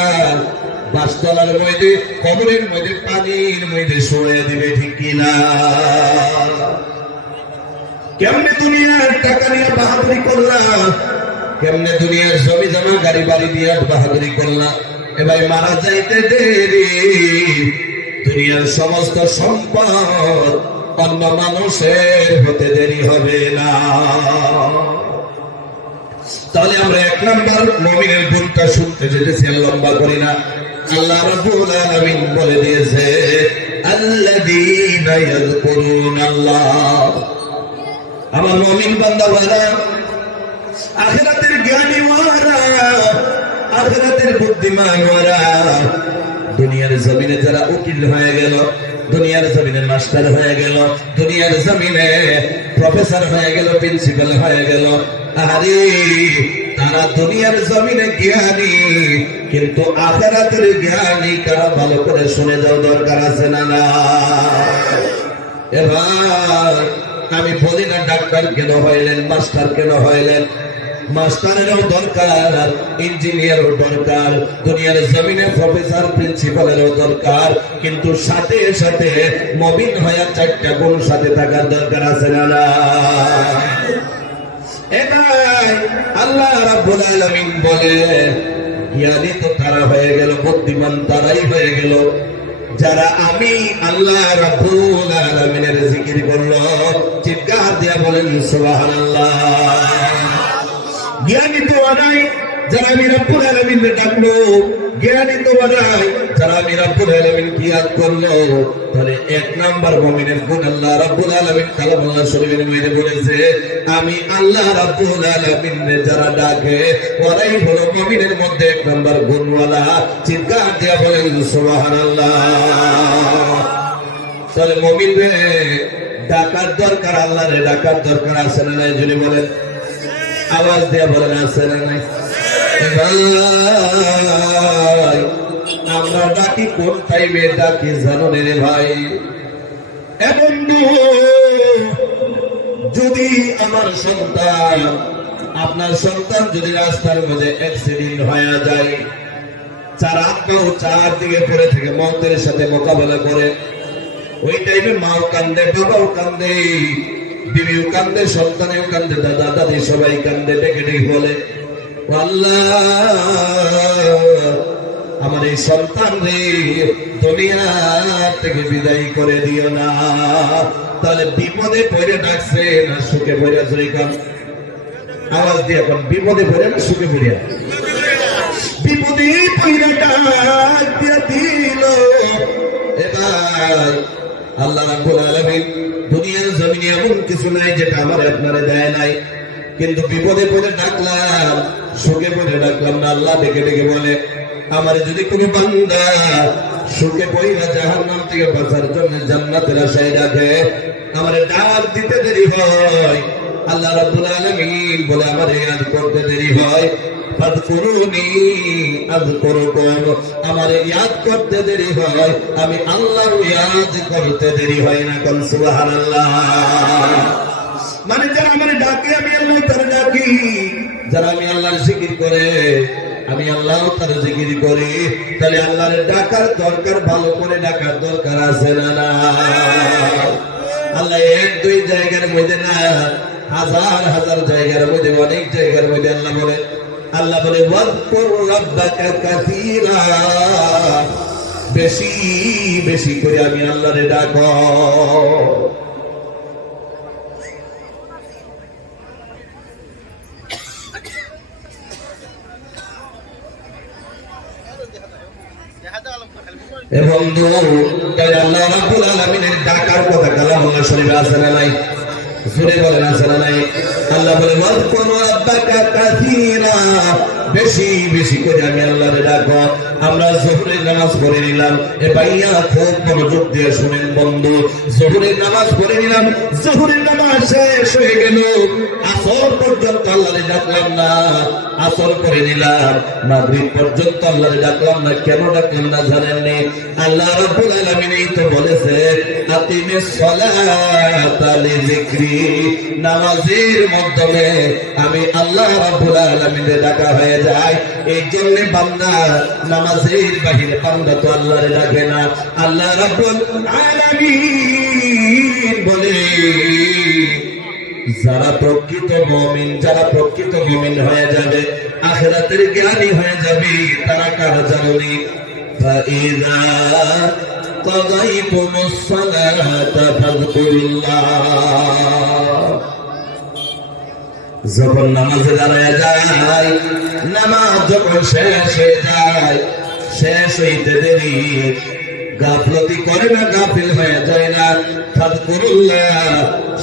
বাসতলার মধ্যে কবরের মধ্যে পানির মধ্যে সরিয়ে দিবে। ঠিক কিনা? কেমনে দুনিয়ার টাকা নিয়ে বাহাদুরি করলাম, কেমনে দুনিয়ার জমি জমা গাড়ি বাড়ি দিয়ে বাহাদুরি করলাম। এবার মারা যাইতে দেরি, দুনিয়ার সমস্ত সম্পদ অন্য মানুষের হতে দেরি হবে না। তাহলে আমরা 1 নম্বর মুমিনের গুণটা শুনতে যেতেছি, লম্বা করি না। আল্লাহ রাব্বুল আলামিন বলে দিয়েছে, আল্লাযীনা ইয়াযকুরুনাল্লাহ, আমার মুমিন বান্দারা, আখিরাতের জ্ঞানী ওয়ারা, আখিরাতের বুদ্ধিমান ওয়ারা, দুনিয়ার জমিনে যারা উকিল হয়ে গেল, দুনিয়ার জমিনে মাস্টার হয়ে গেল, দুনিয়ার জমিনে প্রফেসর হয়ে গেল, প্রিন্সিপাল হয়ে গেল, আরে তারা দুনিয়ার জমিনে জ্ঞানী, কিন্তু আখিরাতের জ্ঞানী কারা? ভালো করে শুনে যাও, দরকার আছে না না? এবার আমি বলি না ডাক্তার কেন হইলেন, মাস্টার কেন হইলেন, মাস্টারেরও দরকার, ইঞ্জিনিয়ারও দরকার, দুনিয়ার জমিনে প্রফেসর প্রিন্সিপালেরও দরকার, কিন্তু সাথে সাথে মুমিন হয়ে 4টা গুণ সাথে থাকার দরকার আছে না না? এবার আল্লাহ রাব্বুল আলামিন বলে, জ্ঞানী তো তারা হয়ে গেল, বুদ্ধিমান তারাই হয়ে গেল যারা আমি আল্লাহ রাব্বুল আলামিনের জিকির করলো। চিৎকার দিয়া বলেন সুবহানাল্লাহ। জ্ঞানী তো নাই যারা আমি রব্বুল আলামিনকে ডাকলো, জ্ঞানী তো নাই যারা আমি রব্বুল আলামিনকে ইয়াদ করলো। তাহলে 1 নম্বর মুমিনের গুণ আল্লাহ রাব্বুল আলামিন কালামুল্লাহ শরীফের মধ্যে বলেছে, আমি আল্লাহ রাব্বুল আলামিনকে যারা ডাকে ওরাই হলো মুমিনের মধ্যে 1 নম্বর গুণওয়ালা। চিৎকার দিয়া বলেন সুবহানাল্লাহ। তাহলে মুমিনরে ডাকার দরকার, আল্লাহরে ডাকার দরকার আছে না নাই? যদি বলেন, আওয়াজ দিয়ে বলেন, আছে না নাই? আমরা ডাকি কোন টাইমে ডাকি জানো রে ভাই? বন্ধু, যদি আমার সন্তান, আপনার সন্তান যদি রাস্তার মধ্যে অ্যাক্সিডেন্ট হয়ে যায়, 4 আত্মাও 4 দিকে পড়ে থেকে মৌতের সাথে মোকাবেলা করে, ওই টাইমে মাও কান্দে, বাবাও কান্দে, বিবিও কান্দে, সন্তানেও কান্দে, দাদা দাদি সবাই কান্দে, ডেকে ডেকে বলে, আল্লাহ আমার এই সন্তান রে দুনিয়া থেকে বিদায় করে দিও না। তাহলে বিপদে পড়ে ডাকছে না সুখে পড়ে? জয় কান আওয়াজ দিয়ে এখন, বিপদে পড়ে না সুখে পড়ে? বিপদে পড়ে ডাক দিয়া দিল। এবার আল্লাহ রাব্বুল আলামিন দুনিয়ার জমিনে এমন কিছু নাই যেটা আমার আপনারে দেয় নাই, কিন্তু বিপদে পড়ে ডাকলাম, সুখে পড়ে ডাকলাম না। আল্লাহ ডেকে ডেকে বলে, আমার যদি কোনো বান্দা সুখে পড়া জাহান্নাম থেকে বাঁচার জন্য জান্নাতের আশায় রাখে, আমার ডাক দিতে দেরি হয়, আল্লাহ রাব্বুল আলামিন বলে আমার ইয়াদ করতে দেরি হয়, ফাযকুরুনি আযকুরুকুম, আমারে ইয়াদ করতে দেরি হয়, আমি আল্লাহর ইয়াদ করতে দেরি হয় না। কোন সুবহানাল্লাহ। মানে যারা আমারে ডাকে আমি আল্লাহ তাআলা ডাকি, যারা আমি আল্লাহর জিকির করে আমি আল্লাহ তাআলা জিকির করি, তাহলে আল্লাহর ডাকার দরকার, ভালো করে ডাকার দরকার আছে না? না, আল্লাহ এক দুই জায়গার মধ্যে না, হাজার হাজার জায়গার মধ্যে, অনেক জায়গার মধ্যে আল্লাহ বলে ওয়াযকুর রাব্বাকা কাসীরা, বেশি বেশি করে আমি আল্লাহরে ডাকো। এবং আল্লাহ রাব্বুল আলামিনের ডাকার কথা কালামুল্লাহ শরীফে আছে না নাই? জোরে বলেন আছে না নাই? আল্লাহ বলে ওয়াযকুর রাব্বাকা কাসীরা, বেশি বেশি করে আমি আল্লাহরে ডাকো। আমরা যোহরের নামাজ পড়ে নিলাম, এ ভাইয়া খুব মনোযোগ দিয়ে শুনেন বন্ধু, যোহরের নামাজ পড়ে নিলাম, যোহরের নামাজ শেষ হয়ে গেল, আসর পর্যন্ত আল্লাহরে ডাকলাম না, আসর পড়ে নিলাম, মাগরিব পর্যন্ত আল্লাহরে ডাকলাম না। কেন ডাকলাম না জানেননি? আল্লাহ রাব্বুল আলামিন এই তো বলেছে আকিমিস সালাতা লিযিকরি, নামাজের মাধ্যমে আমি আল্লাহ রাব্বুল আলামিনের ডাকা হয়ে যায়। এই জন্য বান্দা নামাজের বাহিরে বান্দা তো আল্লাহরে ডাকে না। আল্লাহ রাব্বুল আলামিন বলে যারা প্রকৃত মুমিন, যারা প্রকৃত মুমিন হয়ে যাবে, আখিরাতের জ্ঞানী হয়ে যাবে, তারা কার জানেন? ফাইযা কাযাইতুমুস সালাতা ফাযকুরুল্লাহ, যখন নামাজে দাঁড়ায় যায়, নামাজ যখন শেষ হয়ে যায়, শেষ হইতে দেরি, গাফলতি করে না, গাফিল হয়ে যায় না, ফাযকুরুল্লাহ,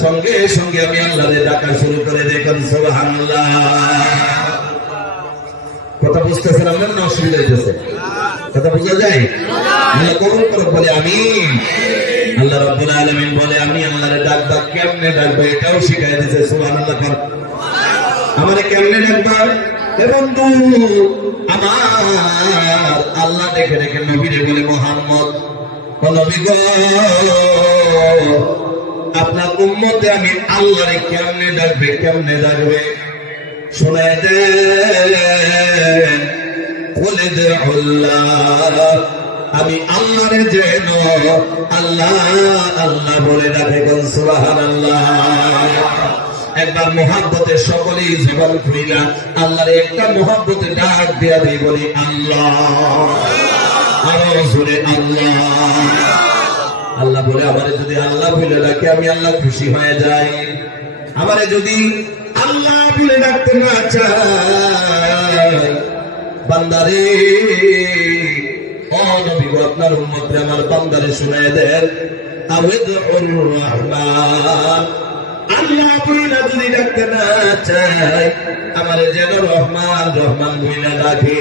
সঙ্গে সঙ্গে আমি আল্লাহরে ডাকা শুরু করে দেখেন। সুবহানাল্লাহ। কথা বুঝতেছেন আপনারা না? অসুবিধা হইতেছে? কথা বোঝা যায়? আল্লাহ কবুল করুক বলে আমিন। আল্লাহ রাব্বুল আলামিন বলে আমি আল্লাহরে ডাকবা, কেমনে ডাকবা এটাও শিখাই দিয়েছে। সুবহানাল্লাহ। আমারে কেমনে ডাকবা? এবং আমার আল্লাহ দেখে দেখে নবীরে বলে মুহাম্মদ, ও নবী গো, আপনার উম্মতে আমি আল্লাহরে কেমনে ডাকবে, কেমনে ডাকবে শোনায় দেন। বলে দে আল্লাহ, আমি আল্লাহরে যেন আল্লাহ আল্লাহ বলে ডাকে। কোন সুবহানাল্লাহ। একবার মুহাব্বতে সকলেই জীবন খুইলা আল্লাহরে একটা মুহাব্বতে ডাক দিয়া দেই, বলি আল্লাহ, আরো জোরে আল্লাহ। আল্লাহ বলে আমারে যদি আল্লাহ বলে ডাকে আমি আল্লাহ খুশি হয়ে যাই। আমারে যদি আল্লাহ বলে ডাকতে না চাই, বান্দারে ও নবী গো, আপনার উম্মতরে আমার বান্দারে শুনায় দেন, আউযুর রহমান, আল্লাহ বলে যদি ডাকতে না চাই, আমারে যেন রহমান রহমান বলে ডাকে।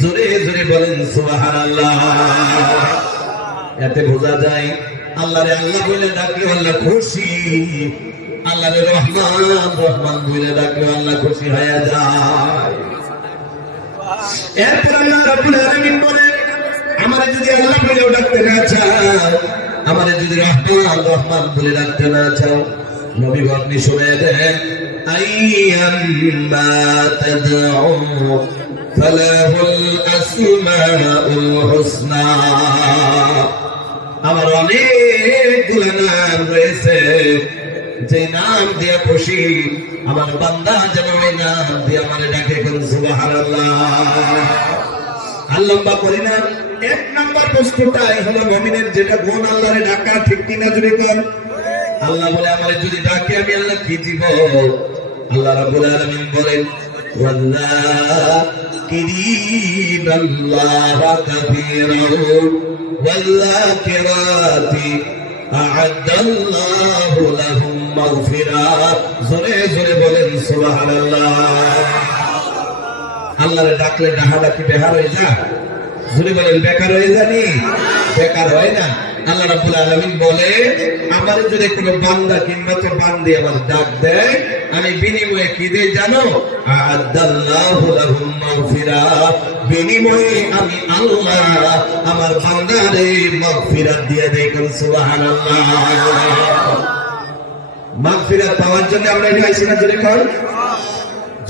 জোরে জোরে বলেন সুবহানাল্লাহ। এতে বোঝা যায় আল্লাহরে আল্লাহ বলে ডাকলে আল্লাহ খুশি, আল্লাহরে রহমান রহমান বলে ডাকলে আল্লাহ খুশি হয়ে যায়। এরপর আল্লাহ রাব্বুল আলামিন বলেন আমারে যদি আল্লাহ বলে ডাকতে না চাও, আমারে যদি রহমান রহমান বলে ডাকতে না চাও, নবী আপনি শুনে দেন, আইয়াম্মা তাদউ ফালাহুল আসমাউল হুসনা, আমার অনেকগুলো নাম রয়েছে, যে নাম দিয়ে খুশি আমার বান্দা যেন ওই নাম দিয়ে আমার ডাকে। কোন সুবহানাল্লাহ। আল্লাহ করি না। এক নাম্বার বস্তুটাই হলো মুমিনের যেটা গুণ, আল্লাহরে ডাকা, ঠিক কিনা জুড়ে কোন? আল্লাহ বলে আমারে যদি ডাকে আমি আল্লাহ কি দিব? আল্লাহ রাব্বুল আলামিন বলেন ওয়াল্লাকিরিনাল্লাহা কাসীরান ওয়াল্লাকিরাতি আ'আদাল্লাহু লাহুম মাগফিরাত। জোরে জোরে বলেন সুবহানাল্লাহ। আল্লাহরে ডাকলে ডাহাডাকি বেকার হয়ে যায়? জোরে বলেন বেকার হয়ে জানি? বেকার হয় না। আল্লাহ রাব্বুল আলামিন বলে, আমার যদি কোনো বান্দা কিংবা তো বান্দি আমার ডাক দেয়, আমি বিনিময়ে কি দেই জানো? আ'আদাল্লাহু লাহুম মাগফিরা, বিনিময়ে আমি আল্লাহ আমার বান্দারে মাগফিরাত দিয়ে দেই। সুবহানাল্লাহ। মাগফিরাত পাওয়ার জন্য আমরা এটা আইছি না, যদি কর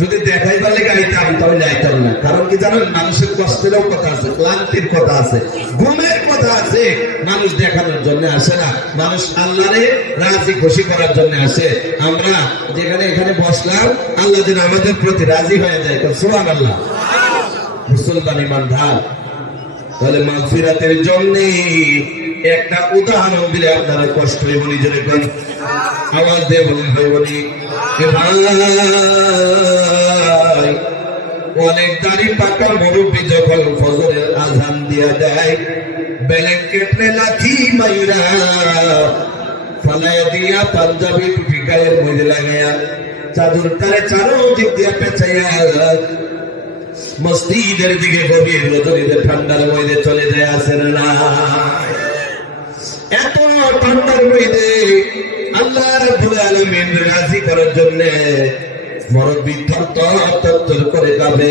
যদি দেখাইবার লেগে আইতাম তাহলে আইতাম না। কারণ কি জানেন, মানুষের কষ্টেরও কথা আছে, ক্লান্তির কথা আছে, ঘুমের কথা আছে। মানুষ দেখানোর জন্য আসে না, মানুষ আল্লাহরে রাজি খুশি করার জন্য আসে। আমরা যেখানে এখানে বসলাম, আল্লাহ যেন আমাদের প্রতি রাজি হয়ে যায়। সুবহানাল্লাহ। মুসলমান ইমানদার, তাহলে মাগফিরাতের জন্য একটা উদাহরণ দিলে আপনারা কষ্ট হইব, নিজের কোন আওয়াজ দিয়ে বলেন হইবনি। অনেক দাড়ি পাকা মুরব্বী যখন ফজরের আজান দিয়া দেয়, ব্ল্যাঙ্কেটে লাথি মাইরা ফালাইয়া দিয়া পাঞ্জাবি টুপি গায়ের মধ্যে লাগাইয়া চাদরটারে চারোদিক দিয়া পেঁচাইয়া মসজিদের দিকে গভীর রজনীতে ঠান্ডার মধ্যে চলে যায়, আসেন না? এত ঠান্ডার মধ্যে আল্লাহ রাব্বুল আলামিন রাজি করার জন্য মুরব্বি থরথর করে কাঁপে,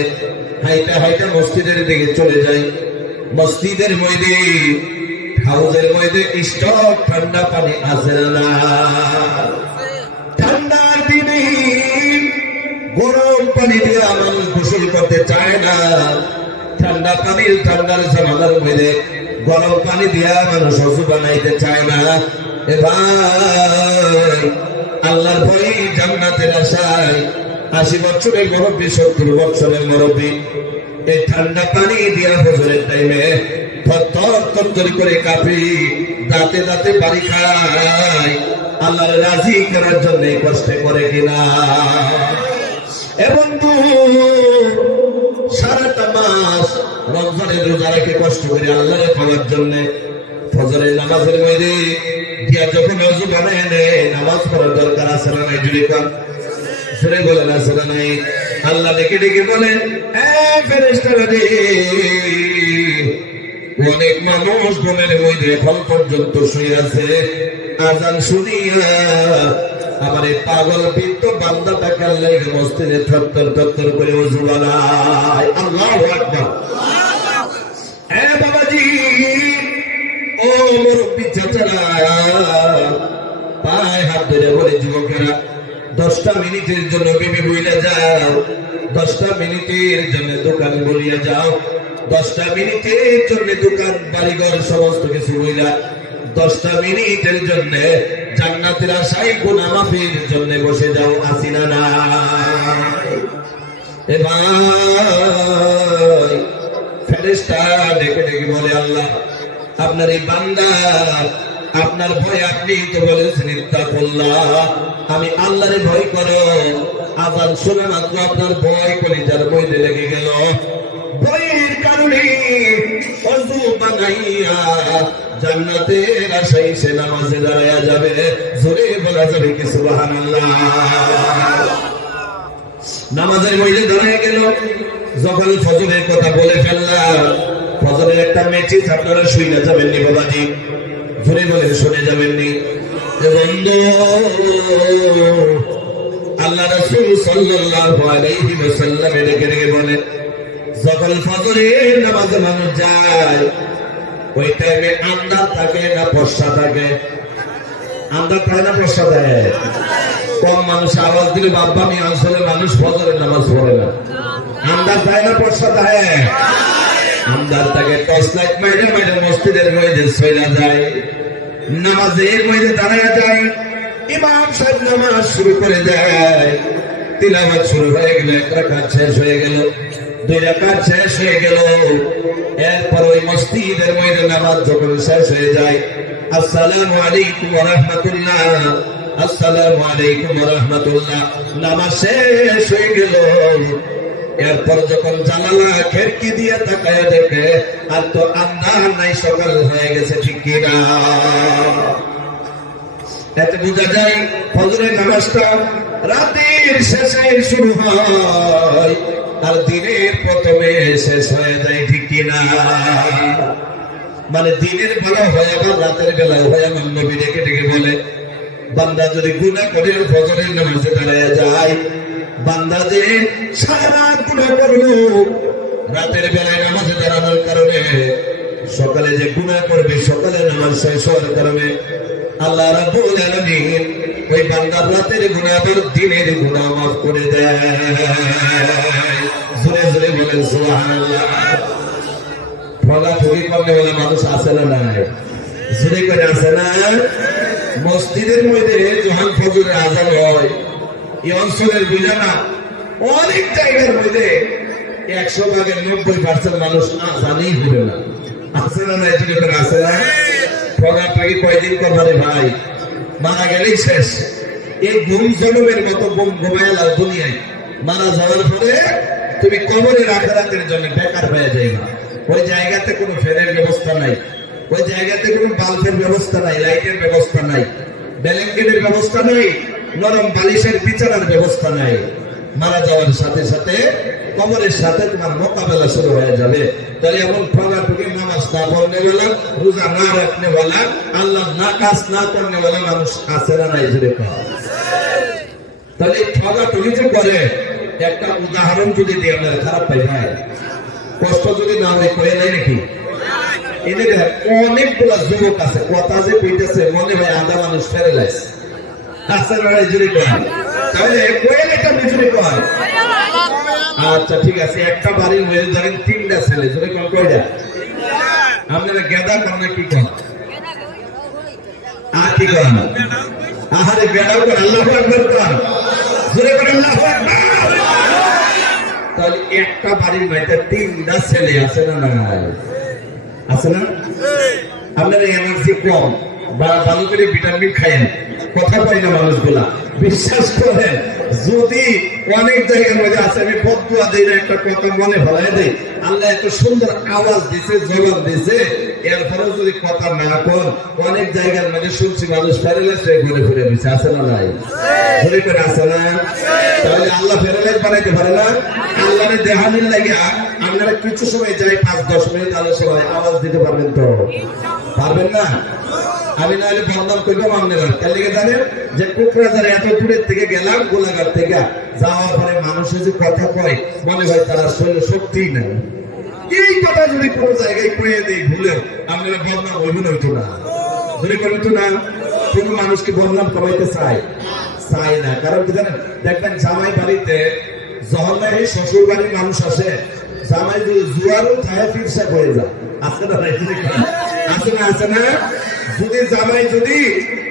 হাইটা হাইটা মসজিদের দিকে চলে যায়। মসজিদের মধ্যে হাউজের মধ্যে স্টক ঠান্ডা পানি আসে না। ঠান্ডার দিনে গরম পানি দিয়ে মানুষ গোসল করতে চায় না। ঠান্ডার জামানার মধ্যে গরম পানি দিয়ে মানুষ ওযু বানাইতে চায় না। এ ভাই, আল্লাহর ভয়ে জান্নাতের আশায় 80 বছরের মুরব্বী, 70 বছরের মুরব্বী এই ঠান্ডা পানি দিয়া ফজরের টাইমে থরথর করে কাঁপি, দাঁতে দাঁতে পানি খায়। আল্লাহর রাজি করার জন্য কষ্ট করে কিনা? এবং সারাটা মাস রমজানের রোজা রেখে কষ্ট করে আল্লাহরে পাওয়ার জন্য ফজরের নামাজের মধ্যে দিয়া যখন ওযু বানায় নেয়, নামাজ পড়ার দরকার আছে না নাই? যদি কর শুনে বলেন, আছে না নাই? আল্লাহ ডেকে ডেকে বলেন, ফেরেশতারা রে, অনেক মানুষ ঘুমের মধ্যে এখন পর্যন্ত শুয়ে আছে, আজান শুনিয়া আমার এই পাগল বৃদ্ধ বান্দাটাকে আল্লাহ মসজিদে থরথর করে ওযু বানায়। আল্লাহু আকবার। বাবাজি, ও মুরব্বী চাচারা, পায়ে হাত ধরে বলে, যুবকেরা 10টা মিনিটের জন্য বিবি বইলা যাও, 10টা মিনিটের জন্য দোকান বলিয়া যাও, 10টা মিনিটের জন্য দোকান বাড়িঘর সমস্ত কিছু বইলা 10টা মিনিটের জন্য জান্নাতের আশায় গুনাহ মাফের জন্য বসে যাও, আসিনা না? এ ভাই, ফেরেশতা ডেকে ডেকে বলে, আল্লাহ আপনার এই বান্দা, আপনার ভয় আপনি তো বলেছেন ইত্তাকুল্লাহ, আমি আল্লাহরে ভয় করো। আযান শুনে মাত্র আপনার ভয় কলিজার মধ্যে লেগে গেল। ভয়ের কারণে ওযু বানাইয়া জান্নাতের আশায় সে নামাজে দাঁড়ায়া যাবে। জোরে বলা যাবে কি সুবহানাল্লাহ? নামাজের মধ্যে দাঁড়ায় গেল, যখন ফজরের কথা বলে ফেললাম, ফজরের একটা মেসেজ আপনারা শুনে যাবেননি বাবাজি? জোরে বলে শুনে যাবেননি? বন্ধু, আল্লাহ রাসূল সাল্লাল্লাহু আলাইহি ওয়াসাল্লাম ডেকে ডেকে বলে, যখন ফজরের নামাজে মানুষ যায়, ওই টাইমে আন্দার থাকে না ফর্সা থাকে? আন্দার থাকে না ফর্সা থাকে? কম মানুষ আওয়াজ দিলে বাবা, আমি আসলে মানুষ ফজরের নামাজ পড়ে না। আন্দার থাকে না ফর্সা থাকে? আন্দার থাকে। টর্চ লাইট মাইরে মাইরে মসজিদের মধ্যে চলে যায়, নামাজের মধ্যে দাঁড়ায় যায়। ইমাম সাহেব নামাজ শুরু করে দেয়, তিলাওয়াত শুরু হয়ে গেল, 1 রাকাত শেষ হয়ে গেল, 2 রাকাত শেষ হয়ে গেল। এরপর ওই মসজিদের মধ্যে নামাজ যখন শেষ হয়ে যায়, আসসালামু আলাইকুম ওয়া রাহমাতুল্লাহ, আসসালামু আলাইকুম ওয়া রাহমাতুল্লাহ, নামাজ শেষ হয়ে গেল। এরপর যখন জানালা খিড়কি দিয়ে তাকায় দেখে, আর তো আন্ধার নাই, সকাল হয়ে গেছে, ঠিক কিনা? এতে বোঝা যায় ফজরের নামাজটা রাতের শেষে শুরু হয় আর দিনের প্রথমে শেষ হয়ে যায়, ঠিক কিনা? মানে দিনের বেলা হয় আবার রাতের বেলা হয়। আমার নবী ডেকে ডেকে বলে, বান্দা যদি গুনাহ করে ফজরের নামাজে দাঁড়ায় যায়, বান্দা যে সারা রাত গুনাহ করলো, রাতের বেলায় নামাজে দাঁড়ানোর কারণে সকালে যে গুনাহ করবে, সকালে নামাজ শেষ হওয়ার কারণে আল্লাহ রাব্বুল আলামিন ওই বান্দার রাতের গুনাহ আর দিনের গুনাহ মাফ করে দেয়। জোরে জোরে বলেন সুবহানাল্লাহ। ফলা ঠকি করলে বলে মানুষ আছে না নাই? জোরে করে আছে না? মসজিদের মধ্যে যখন ফজরের আজান হয়, এই অঞ্চলের বুঝানা অনেক জায়গার মধ্যে 100 ভাগের 90% মানুষ আজানই হবে না। আছে না নাই? জোরে করে আছে না? ফলা ঠকি কয়দিন করবে ভাই? মারা গেলেই শেষ। এই ঘুম জনমের মতো ঘুমায় লাল দুনিয়ায়। মারা যাওয়ার পরে তুমি কবরে আখিরাতের জন্য বেকার হয়ে যাইবা। ওই জায়গাতে কোনো ফ্যানের ব্যবস্থা নাই, ওই জায়গাতে কোনো বাল্বের ব্যবস্থা নাই, লাইটের ব্যবস্থা নাই, ব্ল্যাঙ্কেটের ব্যবস্থা নাই, নরম বালিশের বিছানার ব্যবস্থা নাই। মারা যাওয়ার সাথে সাথে কবরের সাথে তোমার মোকাবেলা শুরু হয়ে যাবে। তাহলে এমন ঠগাঠুকি নামাজ না পড়নে বলা, রোজা না রাখনে বলা, আল্লাহ না কাজ না করনে বলা মানুষ আছে না নাই? জুড়ে তাহলে ঠগাঠুকি যে করে একটা উদাহরণ যদি দিয়ে আপনারা খারাপ পাই ভাই, কষ্ট যদি না হয় করে নাই নাকি? এনে অনেকগুলা যুবক আছে, কথা যে পেটেছে মনে হয় আধা মানুষ ফেরে লাইছে। আছে না নাই? জুড়ে তাহলে কোয়েল একটা বিজুরি কয়। আচ্ছা ঠিক আছে, একটা বাড়ির মধ্যে ধরেন 3টা ছেলে, জোরে কোন কয়টা? আপনারা গেদা করেন কি করেন? আর কি করেন? আহারে গেদাও করেন, আল্লাহু আকবার করেন, জোরে করেন আল্লাহু আকবার। তাহলে একটা বাড়ির মধ্যে 3টা ছেলে আছে না নাই? আছে না? আপনারা এনার্জি কম বা ভালো করে ভিটামিন খায়েন, কথা পাই না মানুষগুলা। বিশ্বাস করেন, যদি অনেক জায়গার মধ্যে আছে, আমি বদুয়া দিই না, একটা কথা মনে ভরাই দেই, আল্লাহ এত সুন্দর আওয়াজ দিছে, জবাব দিছে, এরপরেও যদি কথা না কর, অনেক জায়গার মধ্যে শুনছি মানুষ প্যারালাইজ হয়ে ঘুরে ফিরে দিচ্ছে। আছে না নাই? ঘুরে ফিরে আছে না? তাহলে আল্লাহ প্যারালাইজ বানাইতে পারে না? আল্লাহরে দেহানির লাগে আপনারা কিছু সময় যাই 5-10 মিনিট আলোচনায় আওয়াজ দিতে পারবেন তো? পারবেন না? আমি না হলে বদনাম করলাম আপনারা। তার লেগে জানেন যে কোকরাঝারে এত দূরের থেকে গেলাম, গোলাঘাট থেকে যাওয়ার পরে মানুষের যে কথা কয় মনে হয় তারা শরীরে শক্তি নাই। এই কথা যদি কোনো জায়গায় কয়ে দেয় ভুলেও, আপনারা বদনাম হইবেন হইতো না, ধরে করতো না। কোন মানুষকে বদনাম করাইতে চায় না। কারণ কি জানেন, দেখবেন জামাই বাড়িতে যখন এই শ্বশুর বাড়ির মানুষ আসে, জামাই যদি জুয়ারও খায় ফিরসা হয়ে যায়। আছে না? আছে না? আছে না? যদি জামাই যদি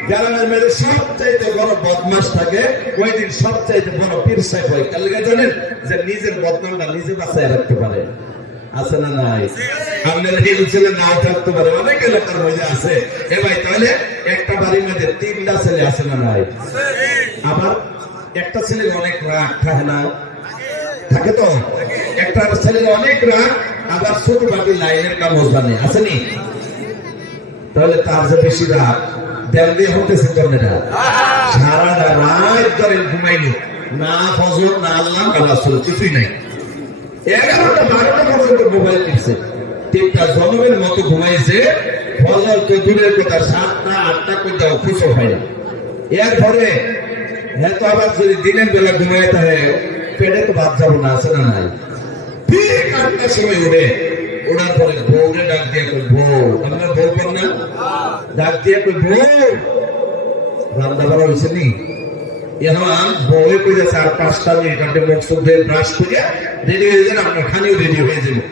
গ্রামের মেয়েদের সবচাইতে বড় বদমাস থাকে, ওই দিন সবচাইতে বড় পীর সাহেব হয়। তার লেগে জানেন যে নিজের বদনামটা নিজে বাঁচায় রাখতে পারে। আছে না নাই? আপনারা এই ছেলে নাও থাকতে পারে, অনেক এলাকার মধ্যে আছে। এ ভাই, তাহলে একটা বাড়ির মধ্যে 3টা ছেলে আছে না নাই? আবার একটা ছেলের অনেক রাগ থাকে না? থাকে তো। একটা ছেলের অনেক রাগ, আবার ছোট বাকি লাইনের কাগজ জানে, আসেনি? তাহলে তার যে বেশি রাগ দেন দিয়ে হতেছে কর্মেটা, সারাটা রাত ধরে ঘুমাইলো না, ফজর না, আল্লাহ না রাসূল কিছুই নাই, 11টা 12টা পর্যন্ত মোবাইল টিপছে, 3টা জনমের মতো ঘুমাইছে। ফজর তো দূরের কথা, 7টা 8টা কইটাও খুশি হয় না। এরপরে হ্যাঁ তো আবার যদি দিনের বেলা ঘুমাইতে হয়, পেটে তো ভাত যাবো না। আছে না নাই? ঠিক 8টার সময় উঠে, ওনার পরে বউরে ডাক দিয়ে কই, বউ, আপনার বউ কর না, ডাক দিয়ে কই, বউ রান্না করা হয়েছে নি? এখন বউয়ে কই যাচ্ছে আর 5টা মিনিট আপনি মুখ চোখ ধুয়ে ব্রাশ করে রেডি হয়ে যান, আপনার খানিও রেডি হয়ে যাবে।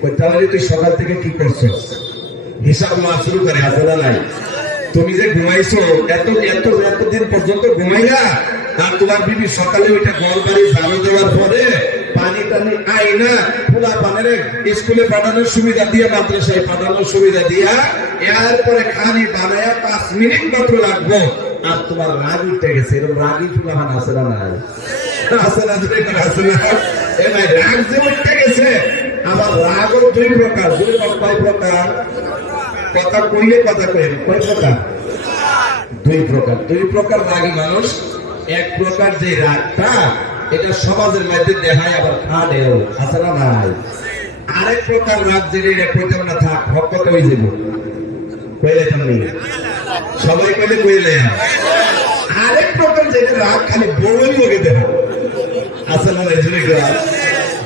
কই তাহলে তুই সকাল থেকে কি করছিস? হিসাব মার শুরু করে। আছে না নাই? তুমি যে ঘুমাইছো এতদিন পর্যন্ত ঘুমাইলা, আর তোমার বিবি সকালে ওইটা ঘর বাড়ি ঝাড়ু দেওয়ার পরে পানি টানি আইনা পোলা পানের স্কুলে পাঠানোর সুবিধা দিয়া, মাদ্রাসায় পাঠানোর সুবিধা দিয়া, এরপরে খানি বানায়া 5 মিনিট মাত্র লাগবো, আর তোমার রাগ উঠে গেছে। এরকম রাগই ফুলাহান আছে না নাই? আছে না? আছে না? এ ভাই, রাগ যে উঠে গেছে, আবার রাগও 2 প্রকার। 2 প্রকার? কথা কইলে কথা কইলে কয় প্রকার? 2 প্রকার। 2 প্রকার রাগী মানুষ। এক প্রকার যে রাগটা, এটা সমাজের মধ্যে দেখায়, আবার খাটেও। আছে না নাই? আরেক প্রকার রাগ যেটা কইতাম না, থাক থাক হক কই যাব কইলে তুমি সবাই কইলে কইলে আরেক প্রকার যেটা রাগ খালি বউয়ের লগে দেব আসলে রেজুলে গা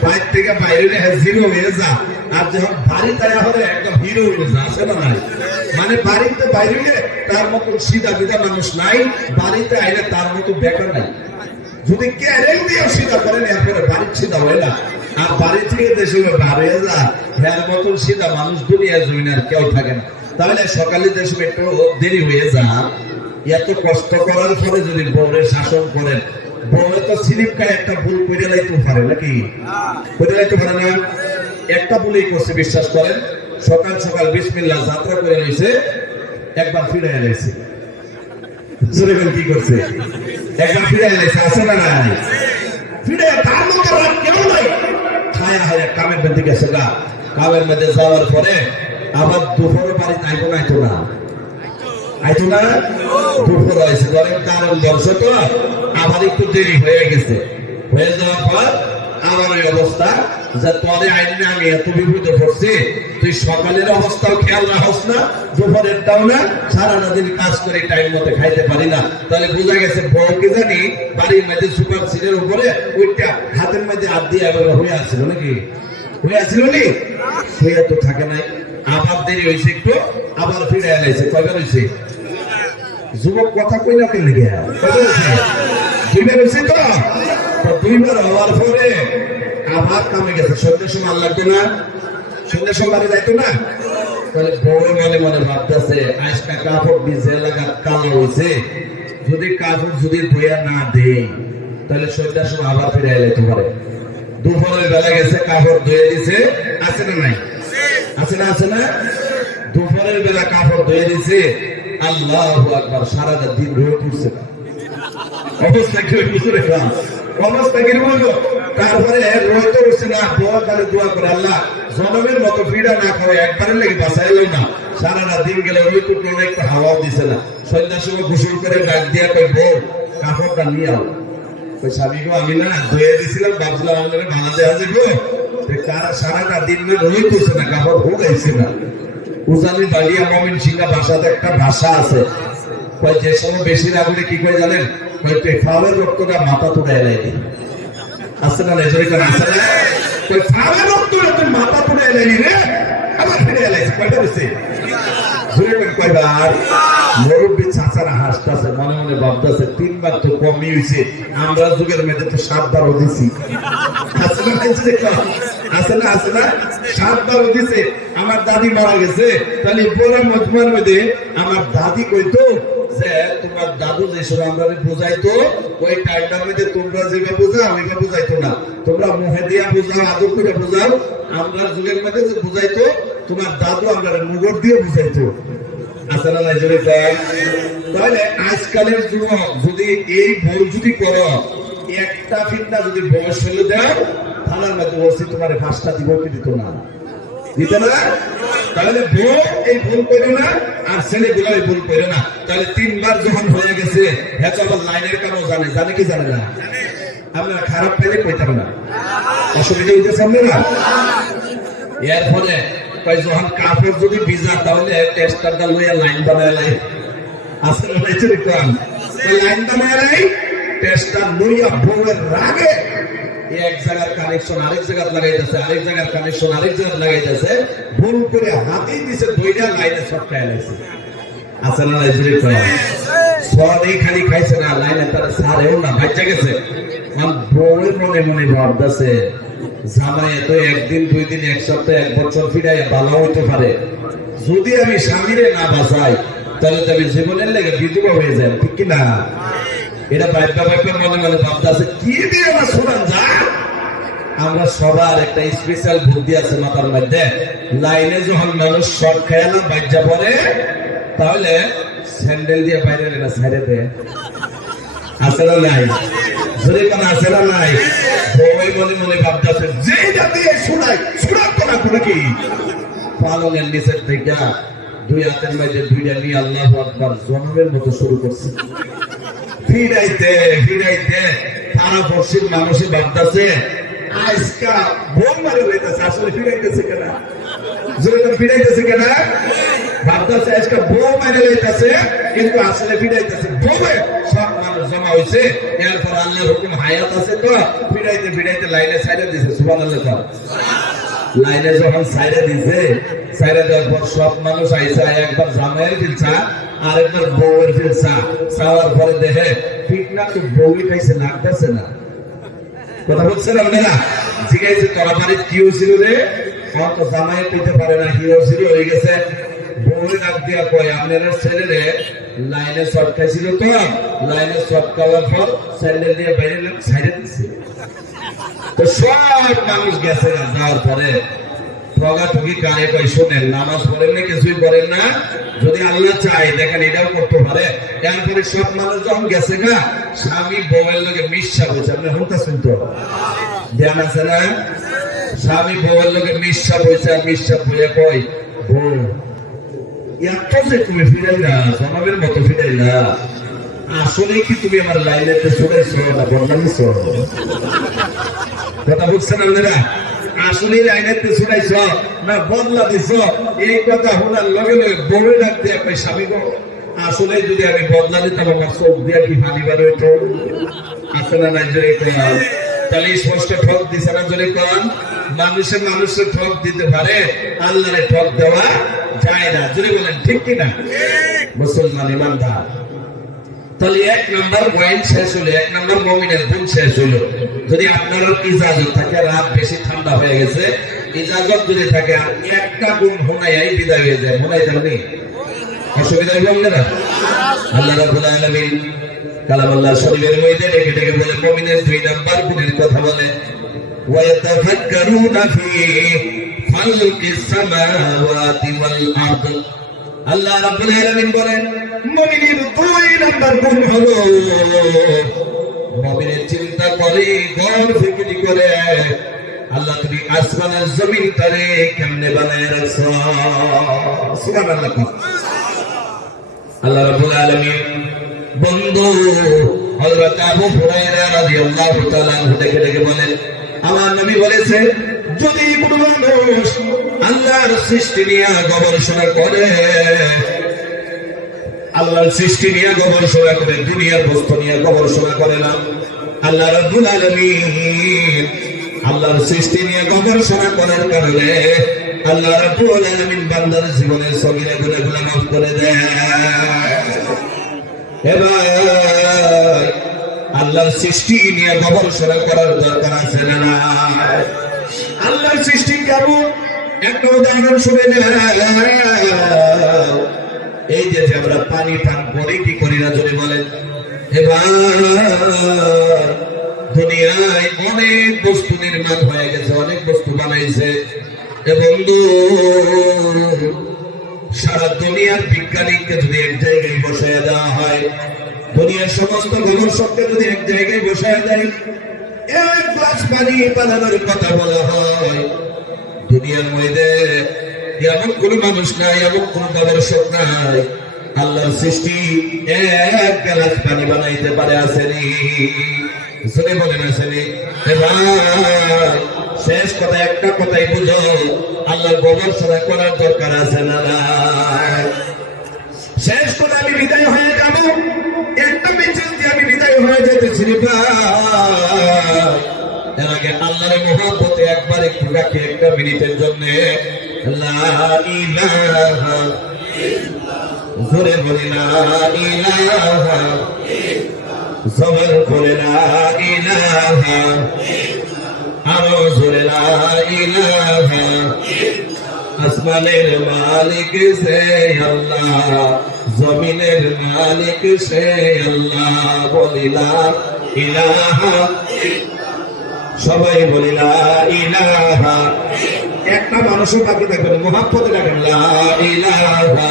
বাইরে থেকে বাইরে জিরো হয়ে যা আর যখন বাড়িতে হলে একদম হিরো হয়ে যা আছে না নাই মানে বাড়িতে বাইরে তার মতো সিধা বিধা মানুষ নাই বাড়িতে আইলে তার মতো বেকার নাই যদি ক্যারেল দিয়ে সিধা করেন এরপরে বাড়ির সিধা হয় না আর বাড়ি থেকে দেশে বাড়ি যা এর মতন সিধা মানুষ দুনিয়া জমিনে আর কেউ থাকে না তাহলে সকালে দেশে একটু দেরি হয়ে যা এত কষ্ট করার পরে যদি বউয়ের শাসন করেন বউয়ে তো স্লিপ খায় একটা ভুল করে লাইতে পারে নাকি করে লাইতে পারে না একটা ভুলই করছে বিশ্বাস করেন সকাল সকাল বিসমিল্লাহ যাত্রা করে রয়েছে একবার ফিরে এলাইছে কি করছে একবার ফিরে এলাইছে আছে না নাই ফিরে তার মতো রাত কেন নাই ছায়া হয় কামের মধ্যে গেছে গা কামের মধ্যে যাওয়ার পরে আবার দুপুর বাড়িতে আইতো না দুপুর হয়েছে ধরেন কারণ দর্শক তো আবার একটু দেরি হয়ে গেছে হয়ে যাওয়ার পর আমার ওই অবস্থা যে তোরে আইনে আমি এত বিপদে পড়ছি তুই সকালের অবস্থাও খেয়াল রাখস না দুপুরেরটাও না সারাটা দিন কাজ করে টাইম মতো খাইতে পারি না তাহলে বোঝা গেছে বউকে জানি বাড়ির মধ্যে সুপার সিটের উপরে ওইটা হাতের মধ্যে হাত দিয়ে হয়ে আসছিল নাকি হয়ে আসছিল নি হয়ে তো থাকে নাই আবার দেরি হয়েছে একটু আবার ফিরে এলাইছে কয়বার হয়েছে যুবক কথা কই না কেন লেগে দুইবার হয়েছে তো দুইবার হওয়ার পরে আবার কামে গেছে সন্ধ্যের সময় আর লাগবে না সন্ধ্যের সময় বাড়ি যাইতো না তাহলে বউ মনে মনে ভাবতেছে আজকা কাপড় দিয়ে লাগা কালো হয়েছে যদি কাপড় যদি ধুয়া না দেই তাহলে সন্ধ্যার সময় আবার ফিরে এলাইতে পারে দুপুরের বেলা গেছে কাপড় ধুয়ে দিছে আছে না নাই আছে না দুপুরের বেলা কাপড় ধুয়ে দিছে আল্লাহু আকবার সারাটা দিন রয়ে পড়ছে অবস্থা কি বুঝতে পারলাম অবস্থা কি বলবো তারপরে রইতে উঠছে না দোয়া করে দোয়া করে আল্লাহ জনমের মতো ফিরা না খাওয়া একবারের লেগে বাঁচাইলো না সারাটা দিন গেলে ওই টুকরো একটু হাওয়াও দিছে না সন্ধ্যার সময় গোসল করে ডাক দিয়া কই বউ কাপড়টা নিয়ে আও ওই স্বামী গো আমি না ধুয়ে দিছিলাম ভাবছিলাম আমাদের ভালো দেওয়া যাবো কারা সারাটা দিন রই করছে না কাপড় ভোগাইছে না উজানি বাড়িয়া মমিন সিংহা ভাষাতে একটা ভাষা আছে যে সময় বেশি রাখলে কি করে জানেন ফাওয়ার রক্তটা মাথা তুলে এলাই আসছে না রেজরিকার আছে না ফাওয়ার রক্তটা তোর মাথা তুলে এলাই রে আবার ফিরে এলাই কয়টা বসে জুড়ে কয়বার মুরব্বী চাচারা হাসতেছে মনে মনে ভাবতেছে তিনবার তো কমই হয়েছে আমরা যুগের মেয়েদের তো 7 বার দিছি আছে না 7 বার দিছে আমার দাদি মারা গেছে তাহলে বড় মজমার মধ্যে আমার দাদি কইতো যে তোমার দাদু যে সময় আমরা বুঝাইতো ওই টাইমটার মধ্যে তোমরা যেভাবে বুঝাও ওইভাবে বুঝাইতো না তোমরা মুখে দিয়া বুঝাও আদর করে বুঝাও আমরা যুগের মধ্যে যে বুঝাইতো তোমার দাদু আমরা মুগর দিয়ে বুঝাইতো আসলে না জোরে তাহলে আজকালের যুবক যদি এই ভুল যদি করো একটা ফিতনা যদি বয়স ফেলে দাও থানার মধ্যে বলছি তোমার 5টা দিব কি দিত না তাহলে বউ এই ভুল করো না আর ছেলেগুলো এই ভুল করো না তাহলে 3বার যখন হয়ে গেছে হ্যাঁ আবার লাইনের কারণ জানে কি জানে না আমরা খারাপ পেলে কইতাম না অসুবিধা হইতেছে না এর ফলে যখন কাপড় যদি ভিজা তাহলে টেস্টারটা লইয়া লাইন বানায় লাই আসলে লাইন বানায় লাই টেস্টার লইয়া বউয়ের রাগে এক জায়গার কানেকশন আরেক জায়গা লাগাইতেছে আরেক জায়গার কানেকশন আরেক জায়গা লাগাইতেছে ভুল করে হাতেই দিছে দুইটা লাইনে ছটকায় লাইছে আছে না লাইজুরি সবই খালি খাইছে না লাইনে তার সারেও না বাচ্চা গেছে বউয়ের মনে মনে ভাবতেছে জামাই তো একদিন 2 দিন 1 সপ্তাহ 1 বছর ফিরাই ভালো হইতে পারে যদি আমি স্বামীরে না বাঁচাই তাহলে তো আমি জীবনের লেগে বিধবা হয়ে যাই ঠিক কিনা এটা বাইপা মনে মনে ভাবতেছে কি দিয়ে আমার শোনান যা আমরা সবার একটা স্পেশাল বুদ্ধি আছে মাথার মধ্যে লাইনে যখন মানুষ শর্ট খেয়াল বাজ্যা পড়ে তাহলে স্যান্ডেল দিয়ে বাইরে না ছেড়ে দেয় আছে না নাই জোরে কোন আছে না নাই বই মনে মনে ভাবতেছে যেটা দিয়ে শোনাই তো না করে কি পালনের নিচের থেকে 2 হাতের মধ্যে 2টা নিয়ে আল্লাহু আকবার জনমের মতো শুরু করছে ফিরাইতে তারা পশ্চিম মানুষই ভাবতেছে আজকা বোম মারে হইতেছে আসলে ফিরাইতেছে কেনা জোরে ফিরাইতেছে কেন? ভাবতেছে আজকে বউ মেরে লইতেছে, কিন্তু আসলে ফিরাইতেছে বউয়ে সব মানুষ জমা হয়েছে। এরপর আল্লাহর হুকুম হায়াত আছে তো ফিরাইতে ফিরাইতে লাইনে সাইডে দিছে। সুবহানাল্লাহ। লাইনে যখন সাইডে দিছে, সাইডে দেওয়ার পর সব মানুষ আইসা একবার জামাইয়ের ফিলছা আর একবার বউয়ের ফিলছা চাওয়ার পরে দেখে ঠিক না তো বউই খাইছে, লাগতেছে না। কথা বলছেন আপনারা? জিজ্ঞাসা তোরা বাড়ির কি হয়েছিল রে? আমার তো জামাই পেতে পারে না, কি হয়েছিল হয়ে গেছে। বউরে ডাক দিয়া কয় আপনারা ছেলে লাইনে শর্ট খাইছিল তো, লাইনে শর্ট খাওয়ার পর স্যান্ডেল দিয়ে বাইরে সাইডে দিচ্ছে। তো সব মানুষ গেছে না, যাওয়ার পরে ঠগাঠগি কানে কয় শোনেন, নামাজ পড়েন না, কিছুই করেন না, যদি আল্লাহ চায় দেখেন এটাও করতে পারে। এরপরে সব মানুষ যখন গেছে গা, স্বামী বউয়ের লোকে মিশা বলছে। আপনি শুনতেছেন তো? ধ্যান আছে না? স্বামী বউয়ের লোকে মিশা বলছে, আর মিশা বইয়া কয় বউ এত যে তুমি ফিরাইলা, জনাবের মতো ফিরাইলা, আসলে কি তুমি আমার লাইনেতে চলেছ না বদলামিছ? কথা বুঝছেন আপনারা? আসলে লাইনেতে চলাইছ না বদলা দিছ? এই কথা শোনার লগে লগে বউয়ে ডাক দিয়ে কয় স্বামী গো, আসলে যদি আমি বদলা দিতাম আমার চোখ দিয়া কি পানি বার হইতো? আছে না নাই? জোরে কন। তাহলে স্পষ্ট ঠক দিছে না? জোরে কন। মানুষের ঠক দিতে পারে, আল্লাহরে ঠক দেওয়া যায় না। জোরে বলেন ঠিক কিনা? মুসলমান ইমানদার। তাহলে 1 নম্বর পয়েন্ট শেষ হলো, 1 নম্বর মুমিনের গুণ শেষ হলো। যদি আপনার ইজাজত থাকে, রাত বেশি ঠান্ডা হয়ে গেছে, ইজাজত যদি থাকে একটা গুণ হুনাই বিদায় হয়ে যায়, হুনাই জানি অসুবিধা হবে না? আল্লাহ রাব্বুল আলামিন কালামুল্লাহ শরীফের মধ্যে ডেকে ডেকে বলে মুমিনের 2 নম্বর গুণের কথা বলে, ওয়ায়াতাফাক্কারুনা ফি খালকিস সামাওয়াতি ওয়াল আরদ। আল্লাহ রাব্বুল আলামিন বলেন মুমিনের 2 নম্বর গুণ হলো মুমিনের চিন্তা করে, গড় ফিকিরি করে আল্লাহ তুমি আসমান আর জমিন তারে কেমনে বানায় রাখছো। সুবহানাল্লাহ। আল্লাহ রাব্বুল আলামিন বন্ধু হযরত আবু হুরায়রা রাদিয়াল্লাহু তাআলা ডেকে ডেকে বলেন, আমার নবী বলেছে যদি কোনো মানুষ আল্লাহর সৃষ্টি নিয়ে গবেষণা করে, আল্লাহর সৃষ্টি নিয়ে গবেষণা করে, দুনিয়ার বস্তু নিয়ে গবেষণা করে না, আল্লাহ রাব্বুল আলামিন আল্লাহর সৃষ্টি নিয়ে গবেষণা করার কারণে আল্লাহ রাব্বুল আলামিন বান্দার জীবনের সগীরা গুনাহগুলো মাফ করে দেয়। এবার আল্লাহর সৃষ্টি নিয়ে গবেষণা করার দরকার আছে না? আল্লাহর সৃষ্টি কেমন একটা উদাহরণ শুনে নেন। এই যে আমরা পানি পান করি কি করি না যদি বলেন? এবার দুনিয়ায় অনেক বস্তু নির্মাণ হয়ে গেছে, অনেক বস্তু বানাইছে, এবং সারা দুনিয়ার বিজ্ঞানীকে যদি এক জায়গায় বসায় দেওয়া হয়, দুনিয়ার সমস্ত গবেষককে যদি এক জায়গায় বসায় দেয়, 1 গ্লাস পানি বানানোর কথা বলা হয়, দুনিয়ার মধ্যে এমন কোন মানুষ নাই, এমন কোন গবেষক নাই আল্লাহর সৃষ্টি 1 গ্লাস পানি বানাইতে পারে। আসেনি? শুনে বলেন আসেনি? এবার শেষ কথা একটা কথাই বুঝো, আল্লাহর গবেষণা করার দরকার আছে না? শেষ করে আমি বিদায় হয়ে যাব, একটা মিছিল দিয়ে আমি বিদায় হয়ে যেতেছি। এর আগে আল্লাহর মহব্বতে একবার একটু রাখি, 1 মিনিটের জন্য লা ইলাহা ইল্লাল্লাহ, জোরে বলি লা ইলাহা ইল্লাল্লাহ, জবর করে লা ইলাহা ইল্লাল্লাহ, আরো জোরে লা ইলাহা ইল্লাল্লাহ। আসমানের মালিক সে আল্লাহ, জমিনের মালিক সে আল্লাহ, বলি লা ইলাহা ইল্লাল্লাহ, সবাই বলি লা ইলাহা। একটা মানুষও বাকি থাকবেন, মুহাম্মদে ডাকেন লা ইলাহা লা ইলাহা।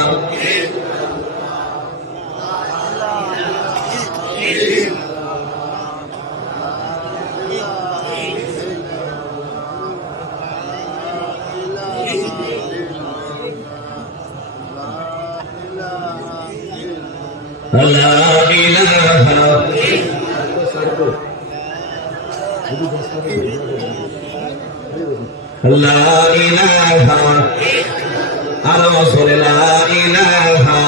লা ইলাহা, আরো জোরে লা ইলাহা।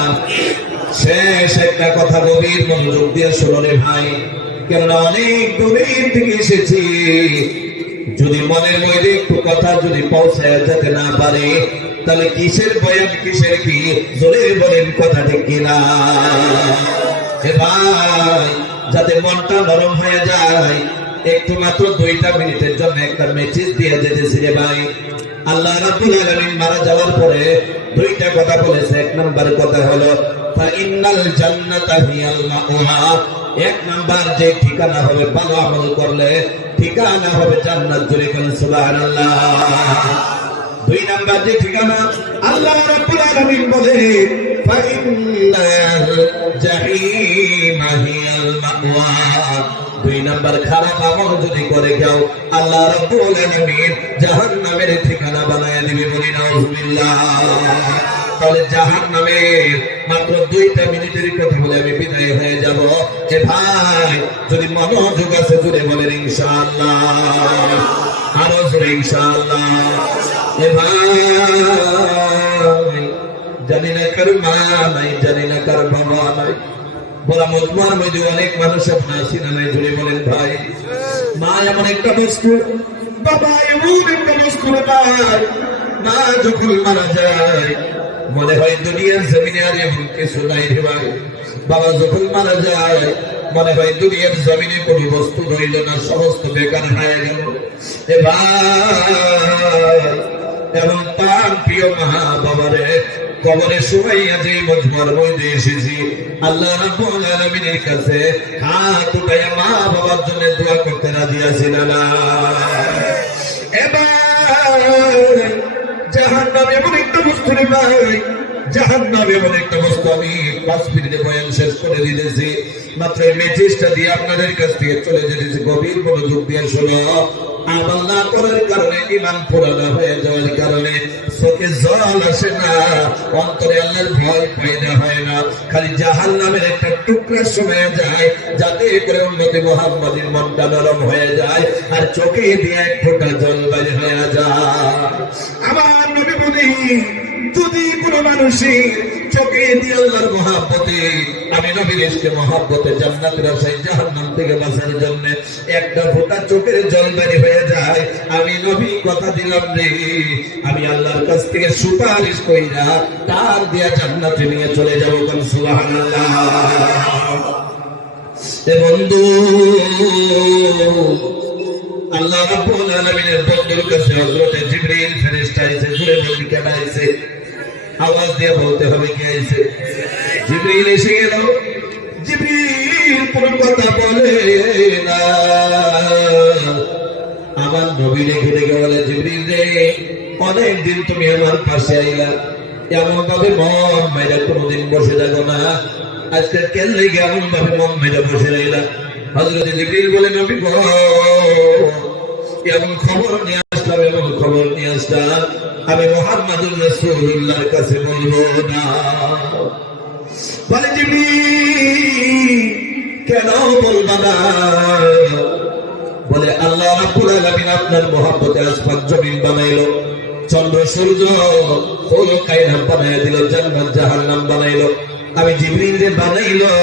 শেষ একটা কথা গভীর মনোযোগ দিয়ে শোনো রে ভাই, কেননা অনেক দূরের থেকে এসেছি। যদি মনের মধ্যে একটু কথা যদি পৌঁছায় যেতে না পারে, তাহলে কিসের বয়ান, কিসের কি, জোরে বলেন কথা ঠিক কিনা? এ ভাই, যাতে মনটা নরম হয়ে যায়, একটু মাত্র 2টা মিনিটের জন্য একটা মেসেজ দিয়ে যেতেছি রে ভাই। আল্লাহ রাব্বুল আলামিন মারা যাওয়ার পরে 2টা কথা বলেছে। 1 নাম্বার কথা হলো ফাইন্নাল জান্নাতা হিয়াল মাওয়া। 1 নাম্বার যে ঠিকানা হবে ভালো আমল করলে, ঠিকানা হবে জান্নাত। জোরে বলেন সুবহানাল্লাহ। 2 নাম্বার যে ঠিকানা, আল্লাহ রাব্বুল আলামিন বলে ফাইন্নাল জাহিমা হিয়াল মাওয়া। 2 নাম্বার খারাপ আমল যদি করে যাও, আল্লাহ রাব্বুল আলামিন জাহান্নামের ঠিকানা বানায় দিবে। বলি নাউজুবিল্লাহ। তাহলে জাহান্নামের মাত্র 2টা মিনিটের কথা বলে আমি বিদায় হয়ে যাব। এ ভাই, যদি মনোযোগ আছে জুড়ে বলেন ইনশাআল্লাহ, আরো জোরে ইনশাআল্লাহ। এ ভাই, জানি না কার মা নাই, জানি না কার বাবা নাই, বলা মজমার মধ্যে অনেক মানুষ আপনার চিনা নাই। জুড়ে বলেন ভাই, মা এমন একটা বস্তু, বাবা এমন একটা বস্তু রে ভাই, মা যখন মারা যায় মনে হয় দুনিয়ার জমিনে আর এমন কিছু নাই রে ভাই। বাবা যখন মারা যায় মনে হয় দুনিয়ার জমিনে কোন বস্তু রইল না, সমস্ত বেকার হয়ে গেল। এ ভাই, এমন তার প্রিয় মা বাবারে কবরে শুয়াইয়া যে মজমার মধ্যে এসেছি, আল্লাহ রাব্বুল আলামিনের কাছে হাত উঠাইয়া মা বাবার জন্য দোয়া করতে রাজি আছি না? এবার জাহান্নাম এমন একটা বস্তু রে ভাই, জাহান্নাম এমন একটা বস্তু। আমি 5 মিনিটে বয়ান শেষ করে দিতেছি, মাত্র এই মেসেজটা দিয়ে আপনাদের কাছ থেকে চলে যেতেছি। গভীর মনোযোগ দিয়ে শোনো। আমল না করার কারণে, ঈমান পুরানা হয়ে যাওয়ার কারণে চোখে জল আসে না, অন্তরে আল্লাহর ভয় পয়দা হয় না, খালি জাহান্নামের একটা টুকরা সময় যায়, যাতে করে উম্মতে মুহাম্মাদের মনটা নরম হয়ে যায় আর চোখে দিয়ে এক ফোঁটা জল বাইরে হয়ে যায়। আমার নবী বলি, যদি কোনো মানুষের চোখে দিয়ে আল্লাহর মহব্বতে, আমি নবীর ইশকে মহব্বতে জান্নাতের আশায় জাহান্নাম থেকে বাঁচার জন্য একটা ফোঁটা চোখের জল বের হয়ে যায়, আমি নবী কথা দিলাম রে, আমি আল্লাহর কাছ থেকে সুপারিশ কইরা তার দিয়া জান্নাতে নিয়ে চলে যাবো। সুবহানাল্লাহ। এ বন্ধু, আল্লাহ রাব্বুল আলামিনের বন্ধুর কাছে হযরত জিবরিল ফেরেশতা এসে জুড়ে বলতে কেন আইছে? আওয়াজ দিয়ে বলতে হবে কে আইছে? জিবরিল এসে গেল। জিবরিল কোন কথা বলে না, আমার নবী রেখে রেখে বলে, জিবরিল রে, অনেকদিন তুমি আমার পাশে আইলা, এমন ভাবে মন মাইরা কোনোদিন বসে থাকো না, আজকে কেন লেগে এমন ভাবে মন মাইরা বসে রইলা? হযরত জিবরিল বলে, নবী গো, এমন খবর নিয়ে আসলাম, এমন খবর নিয়ে আসলাম, আমি মুহাম্মাদুর রাসূলুল্লাহর কাছে বলবো না। বলে, জিবরিল কেন বলবা না? বলে, আল্লাহ রাব্বুল আলামিন আপনার মহব্বতে আসমান জমিন বানাইলো, চন্দ্র সূর্য ফুল কায়নাত বানাইয়া দিল, জান্নাত জাহান্নাম বানাইলো, আমি জিবরিল রে বানাইলো।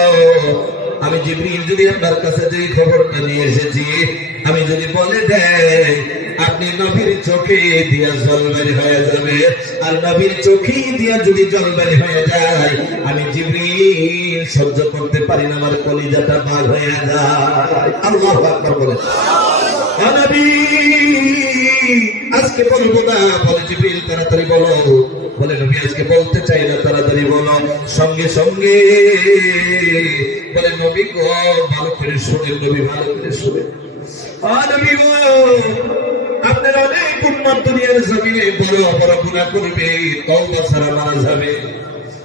আমি জিবরিল যদি আপনার কাছে যে খবরটা নিয়ে এসেছি, আমি যদি বলে দেয় আপনি নবীর চোখে দিয়া জল বের হয়ে যাবে, আর নবীর চোখে দিয়া যদি জল বের হয়ে যায়, আমি জিবরিল সহ্য করতে পারি না, আমার কলিজাটা ভাগ হয়ে যায়। আল্লাহু আকবার বলে, নবী আজকে বলবো না। বলে, জিবরিল তাড়াতাড়ি বলো। বলে, নবী আজকে বলতে চাই না, তাড়াতাড়ি বলো। সঙ্গে সঙ্গে বলে, নবী গো, ভালো করে শুনেন, নবী ভালো করে শুনেন। নবী গো, আপনার অনেক উম্মত দুনিয়ার জমিনে বড় বড় গুনাহ করবে, তওবা ছাড়া মারা যাবে।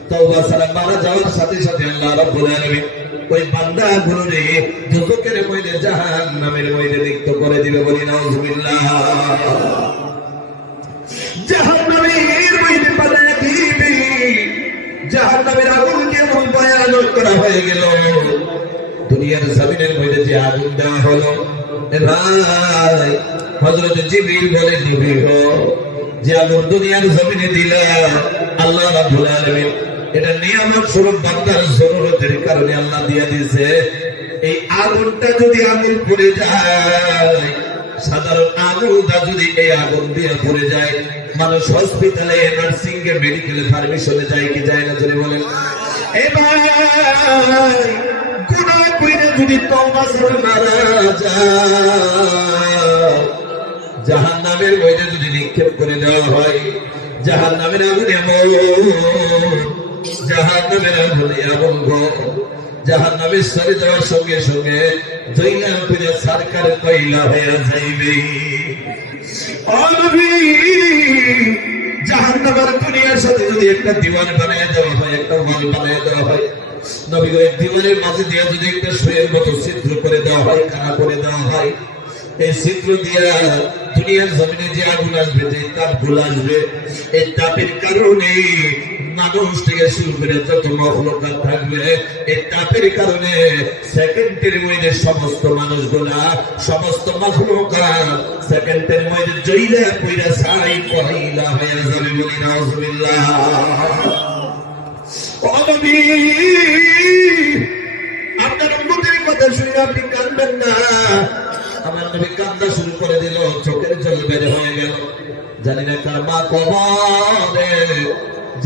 তওবা ছাড়া মারা যাওয়ার সাথে সাথে আল্লাহ রাব্বুল আলামিন ওই বান্দাগুলোরে দুজকের মধ্যে, জাহান্নামের মধ্যে লিপ্ত করে দিবে। বলি নাউজুবিল্লাহ। জাহান্নামের মধ্যে পাঠিয়ে দিবে। জাহান্নামের আগুন কেমন ভয়ানক করা হয়ে গেল, দুনিয়ার জমিনের মধ্যে যে আগুন দেওয়া হলো, এ ভাই হযরত জিবরিল বলে নবী গো, যে আগুন দুনিয়ার জমিনে দিলা আল্লাহ রাব্বুল আলামিন এটা নিয়ামত স্বরূপ বান্দার জরুরতের কারণে আল্লাহ দিয়ে দিয়েছে। এই আগুনটা যদি আগুন পড়ে যায়, সাধারণ আগুনটা যদি এই আগুন দিয়ে পড়ে যায়, মানুষ হসপিটালে, নার্সিং এ, মেডিকেলে, ফার্মেসিতে যায় কি যায় না যদি বলেন? এবার গুনাহ কইরা যদি তওবা করে মারা যায়, জাহান্নামের মধ্যে যদি নিক্ষেপ করে দেওয়া হয়, জাহান্নামের আগুনে জাহান্নামের আগুনে আগুন গো, জাহান্নামের সরে যাওয়ার সঙ্গে সঙ্গে জৈনা ফিরে সরকার কইলা হয়ে যাইবে। জাহান্নামের দুনিয়ার সাথে যদি একটা দিওয়ান বানায় দেওয়া হয়, একটা ওয়াল বানায় দেওয়া হয়, নবী গো, দিওয়ানের মাঝে দিয়ে যদি একটা সুয়ের মতো ছিদ্র করে দেওয়া হয়, কানা করে দেওয়া হয়, এই ছিদ্র দিয়া দুনিয়ার জমিনে যে আগুন আসবে, যে তাপগুলো আসবে, এই তাপের কারণে মানুষ থেকে শুরু করে যত মখলুকাত থাকবে, এই তাপের কারণে সেকেন্ডের মধ্যে সমস্ত মানুষগুলা, সমস্ত মখলুকাত সেকেন্ডের মধ্যে জইলা কইরা ছাই কইলা হয়ে যাবে। বলি নাউজুবিল্লাহ। ও নবী, আপনার উম্মতের কথা শুনে আপনি কাঁদবেন না। আমার নবী কান্না শুরু করে দিল, চোখের জল বের হয়ে গেল। জানি না কার মা কবরে,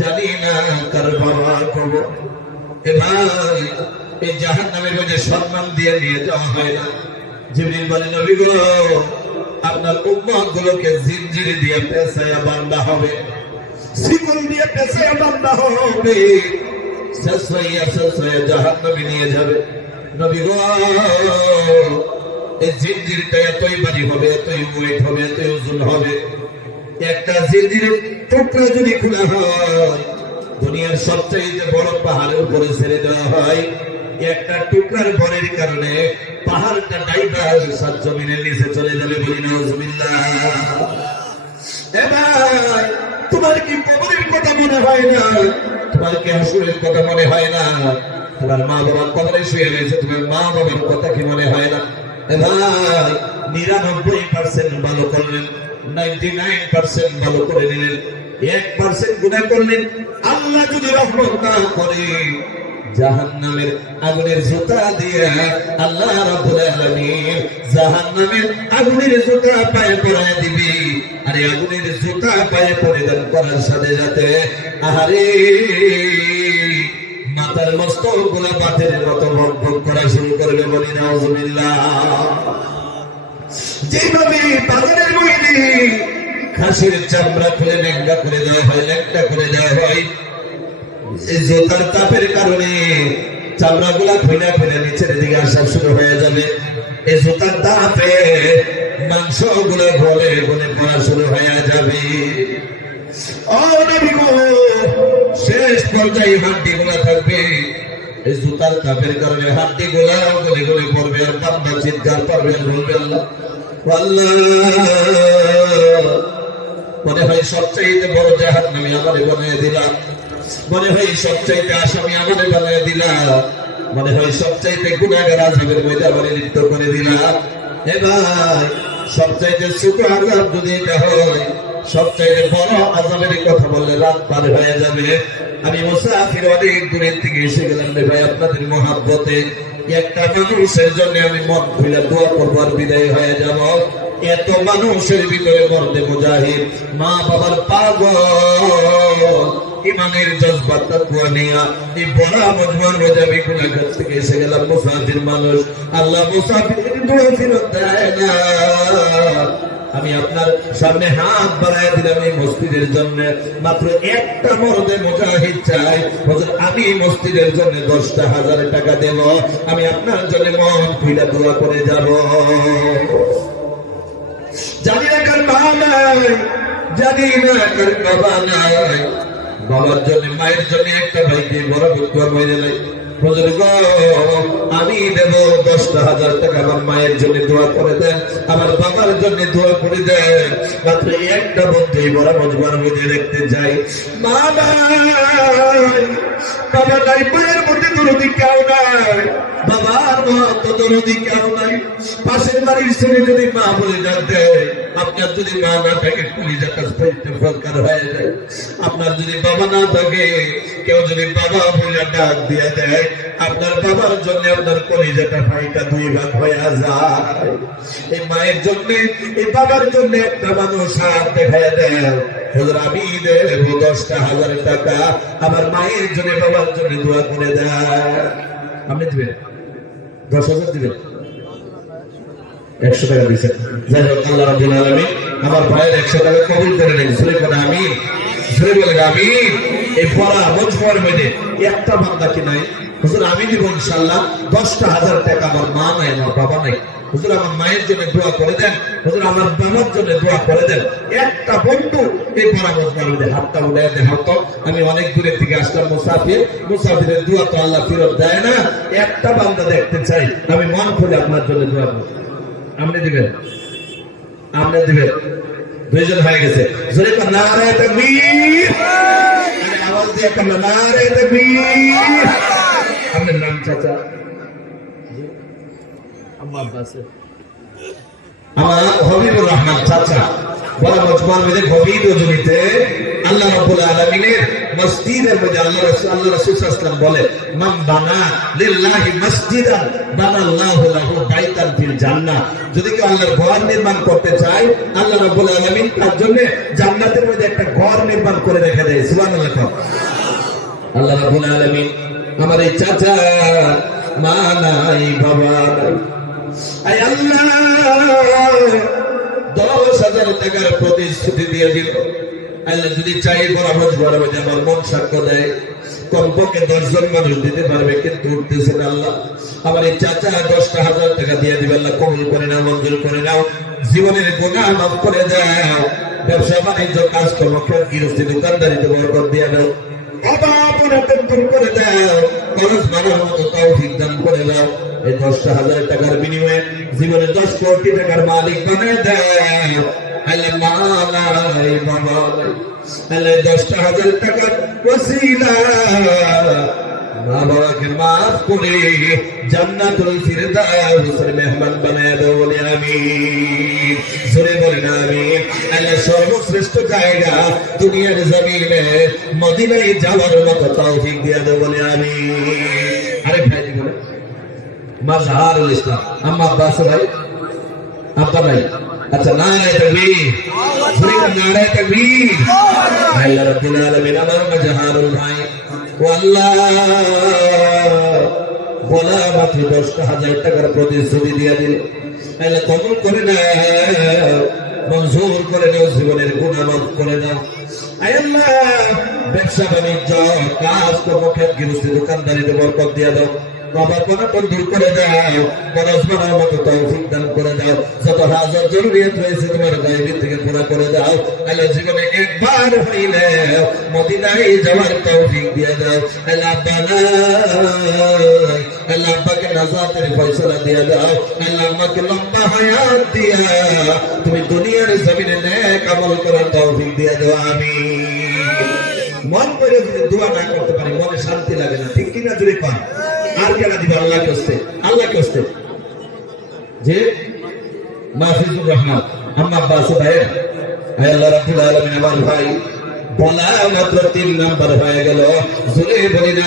জানি না কার বাবা কবর। এ ভাই, এই জাহান্নামের মধ্যে সম্মান দিয়ে নিয়ে যাওয়া হয় না। জিবরিল বলে নবী গো, আপনার উম্মত গুলোকে জিনজিরে দিয়ে পেঁচাইয়া বান্ধা হবে, শিকল দিয়ে পেঁচাইয়া বান্ধা হবে, শেষ হইয়া জাহান্নামে নিয়ে যাবে। নবী গো, এই জিনজিরটা এতই ভারী হবে, এতই ওয়েট হবে, এতই ওজন হবে, একটা জিনজিরের টুকরা যদি খোলা হয়, দুনিয়ার সবচেয়ে বড় পাহাড়ের উপরে ছেড়ে দেওয়া হয়, একটা টুকরার ভরের কারণে পাহাড়টা ডাইভার সাত জমিনের নিচে চলে যাবে। বলি নাউজুবিল্লাহ। এবার তোমার কি কবরের কথা মনে হয় না? তোমার কি হাসরের কথা মনে হয় না? তোমার মা বাবার কবরে শুয়ে রয়েছে, তোমার মা বাবার কথা কি মনে হয় না? এবার 99% ভালো করলেন, 99% ভালো করে নিলেন, 1% গুনাহ করলেন, আল্লাহ যদি রহমত না করে জাহান্নামের আগুনের জুতা দিয়ে আল্লাহ রাব্বুল আলামিন জাহান্নামের আগুনের জুতা পায়ে পরায় দিবে। আর এই আগুনের জুতা পায়ে পরিধান করার সাথে সাথে আহারে মাথার মস্তক গুলা পাথরের মতো ভগভগ করা শুরু করবে। বলি নাউজুবিল্লাহ। যেভাবে বাজারের মধ্যে খাসির চামড়া খুলে ল্যাংড়া করে দেওয়া হয়, ল্যাংড়া করে দেওয়া হয়, এই জোতার তাপের কারণে চামড়া গুলা খুলে খুলে নিচের দিকে আসা শুরু হয়ে যাবে। এই জোতার তাপে মাংস গুলো গলে গলে পড়া শুরু হয়ে যাবে। ও নবী গো, শেষ পর্যায়ে হাড্ডি গুলা থাকবে, এই জুতার তাপের কারণে হাড্ডি গুলা গলে গলে পড়বে। আর বান্দা চিৎকার করবে, বলবে আল্লাহ আল্লাহ, মনে হয় সবচাইতে বড় জাহান্নামী আমারে বানিয়ে দিলাম, মনে হয় সবচাইতে আসামি আমারে বানিয়ে দিলাম, মনে হয় সবচাইতে গুনাহগার আযাবের মধ্যে আমারে লিপ্ত করে দিলাম। এবার সবচাইতে ছোট আযাব যদি এটা হয়, সবচাইতে বড় আযাবের কথা বললে রাত পার হয়ে যাবে। আমি মুসাফির, অনেক দূরের থেকে এসে গেলাম রে ভাই আপনাদের মহাব্বতে। একটা মানুষের জন্য আমি মন খুলে দোয়া করবো আর বিদায় হয়ে যাব। এত মানুষের ভিতরে মরদে মুজাহিদ, মা বাবার পাগল, ইমানের জজবাত তাকওয়া নিয়া এই বড় মজবুর রোজাবি গুনাহগার থেকে এসে গেলাম মুসাফির মানুষ। আল্লাহ মুসাফিরের দোয়া ফিরত দেয় না। আমি আপনার সামনে হাত বাড়ায় দিলাম এই মসজিদের জন্য, মাত্র একটা মরদে মুজাহিদ চাই, হুজুর আমি মসজিদের জন্য 10,000 টাকা দেব, আমি আপনার জন্য মন খুলে দোয়া করে যাব। জানি না কার মা নাই, জানি না কার বাবা নাই, বাবার জন্য মায়ের জন্য একটা ভাইকে বড় বুদ্ধ মরে নাই, বুজুর্গ আমি দেব 10,000 টাকা আমার মায়ের জন্য দোয়া করে দেন, আমার বাবার জন্য দোয়া করে দেন। মাত্র একটা বন্ধুই বড় মজবার মধ্যে দেখতে যাই, বাবা বাবা নাই, মায়ের মধ্যে দরদি কেউ নাই, বাবার মতো দরদি কেউ নাই। পাশের বাড়ির ছেলে যদি মা বলে ডাকতে, আপনার যদি মা না থাকে কলিজাটা ফলকার হয়ে যায়। আপনার যদি বাবা না থাকে, কেউ যদি বাবা বলে ডাক দিয়ে দেয়, আপনার বাবার জন্য আপনার কলিজাটা ফাইটা 2 ভাগ হয়ে যায়। এই মায়ের জন্য, এই বাবার জন্য একটা মানুষ হাত দেখায় দেয়, হুজুর আমি দেব 10,000 টাকা, আমার মায়ের জন্য বাবার জন্য দোয়া করে দেয়। আপনি দিবেন 10,000 দিবেন, 100 টাকা দিচ্ছেন। যাই হোক, আল্লাহ রাব্বুল আলামিন আমার ভাইয়ের 100 টাকা কবুল করে নেন। জোরে করে আমিন, জোরে বলে আমিন। এই পড়া মজবুর মধ্যে একটা বান্দা কি নাই, হুজুর আমি দিব ইনশাআল্লাহ 10,000 টাকা, আমার মা নাই, আমার বাবা নাই, হুজুর আমার মায়ের জন্য দোয়া করে দেন, হুজুর আমার বাবার জন্য দোয়া করে দেন। একটা বন্ধু এই পরামর্শ করবে, হাতটা উড়ে দেখাও তো, আমি অনেক দূরের থেকে আসলাম মুসাফির, মুসাফিরের দোয়া তো আল্লাহ ফেরত দেয় না। একটা বান্দা দেখতে চাই, আমি মন খুলে আপনার জন্য দোয়া করব। আপনি দিবেন, আপনি দিবেন। 2 জন হয়ে গেছে। জোরে করে নারে তাকবীর, আরে আওয়াজ দিয়ে কম নারে তাকবীর। আপনার নাম চাচা? আমার হবিবুর রহমান চাচা, বড় মজমার মধ্যে গভীর রজনীতে আল্লাহ রাব্বুল আলামিনের মসজিদের মধ্যে আল্লাহ রাসূল সাল্লাল্লাহু আলাইহি ওয়াসাল্লাম বলে, মান বানা লিল্লাহি মসজিদান বানাল্লাহু লাহু বাইতান ফিল জান্নাহ। যদি কেউ আল্লাহর ঘর নির্মাণ করতে চায়, আল্লাহ রাব্বুল আলামিন তার জন্য জান্নাতের মধ্যে একটা ঘর নির্মাণ করে রেখে দেয়। সুবহানাল্লাহ। আল্লাহ রাব্বুল আলামিন আমার এই চাচা মা নাই, বাবা নাই, আয় আল্লাহ 10,000 টাকার প্রতিশ্রুতি দিয়ে দিল। আল্লাহ যদি চাই বরাবর আমার মন সাক্ষ্য দেয়, কমপক্ষে 10 জন মানুষ দিতে পারবে, কিন্তু উঠতেছে না। আল্লাহ আমার এই চাচা 10,000 টাকা দিয়ে দিবে। আল্লাহ কবুল করে নাও, মঞ্জুর করে নাও, জীবনের গুনাহ মাফ করে দাও, ব্যবসা বাণিজ্য কাজকর্ম গৃহস্থী দোকানদারিতে বরকত দিয়ে দাও, অভাব অনটন দূর করে দাও, খরচ মানার মতো তৌফিক দান করে দাও। এই 10,000 টাকার বিনিময়ে জীবনে 10 কোটি টাকার মালিক বানিয়ে দাও। আল্লাহ মালাই বাবা নাই, আল্লাহ 10,000 টাকার ওসিলা মা বাবাকে মাফ করে জান্নাতুল ফিরদাউসের মেহমান বানায় দাও বলে আমিন। জোরে বলেন আমিন। আল্লাহ সর্বশ্রেষ্ঠ জায়গা দুনিয়ার জমিনে মদিনায় যাওয়ার মতো তৌফিক দিয়ে দাও বলে আমিন। আরেক ভাই বলে মাজহারুল ইসলাম, আম্মা আব্বাস ভাই, আব্বা ভাই, আচ্ছা নারে তাকবীর, জোরে নারে তাকবীর। আল্লাহ রাব্বুল আলামিন আমার মাজহারুল ভাই ও আল্লাহ বলা মাত্র 10,000 টাকার প্রতিশ্রুতি দিয়ে দিল। আল্লাহ কবুল করে নাও, মঞ্জুর করে নাও, জীবনের গুনাহ মাফ করে দাও। আয় আল্লাহ ব্যবসা বাণিজ্য কাজ কর্ম গৃহস্থী দোকানদারিতে বরকত দিয়ে দাও, বাবার অনটন দূর করে দাও, খরচ মানার মতো তৌফিক দান করে দাও, যত হাজার জরুরিয়াত রয়েছে তোমার গায়েবী থেকে পুরা করে দাও। আল্লাহ জীবনে একবার হইলে মদিনায় যাওয়ার তৌফিক দিয়ে দাও। আল্লাহ আল্লাহ আব্বাকে নাজাতের ফয়সালা দিয়ে দাও। আল্লাহ আমাকে লম্বা হায়াত দিয়া তুমি দুনিয়ার জমিনে নেক আমল করার তৌফিক দিয়ে দাও। আমিন। মন করে যদি দোয়া না করতে পারি মনে শান্তি লাগে না, ঠিক কিনা? জুড়ে কর আর কেন দিবে? আল্লাহকে হস্তে, আল্লাহকে হস্তে। যে মাহফিজুর রহমান আম্মা আব্বাস ভাইয়ের, আল্লাহ রাব্বুল আলামিন আমার ভাই বলা মাত্র 3 নাম্বার হয়ে গেল। জোরে বলি না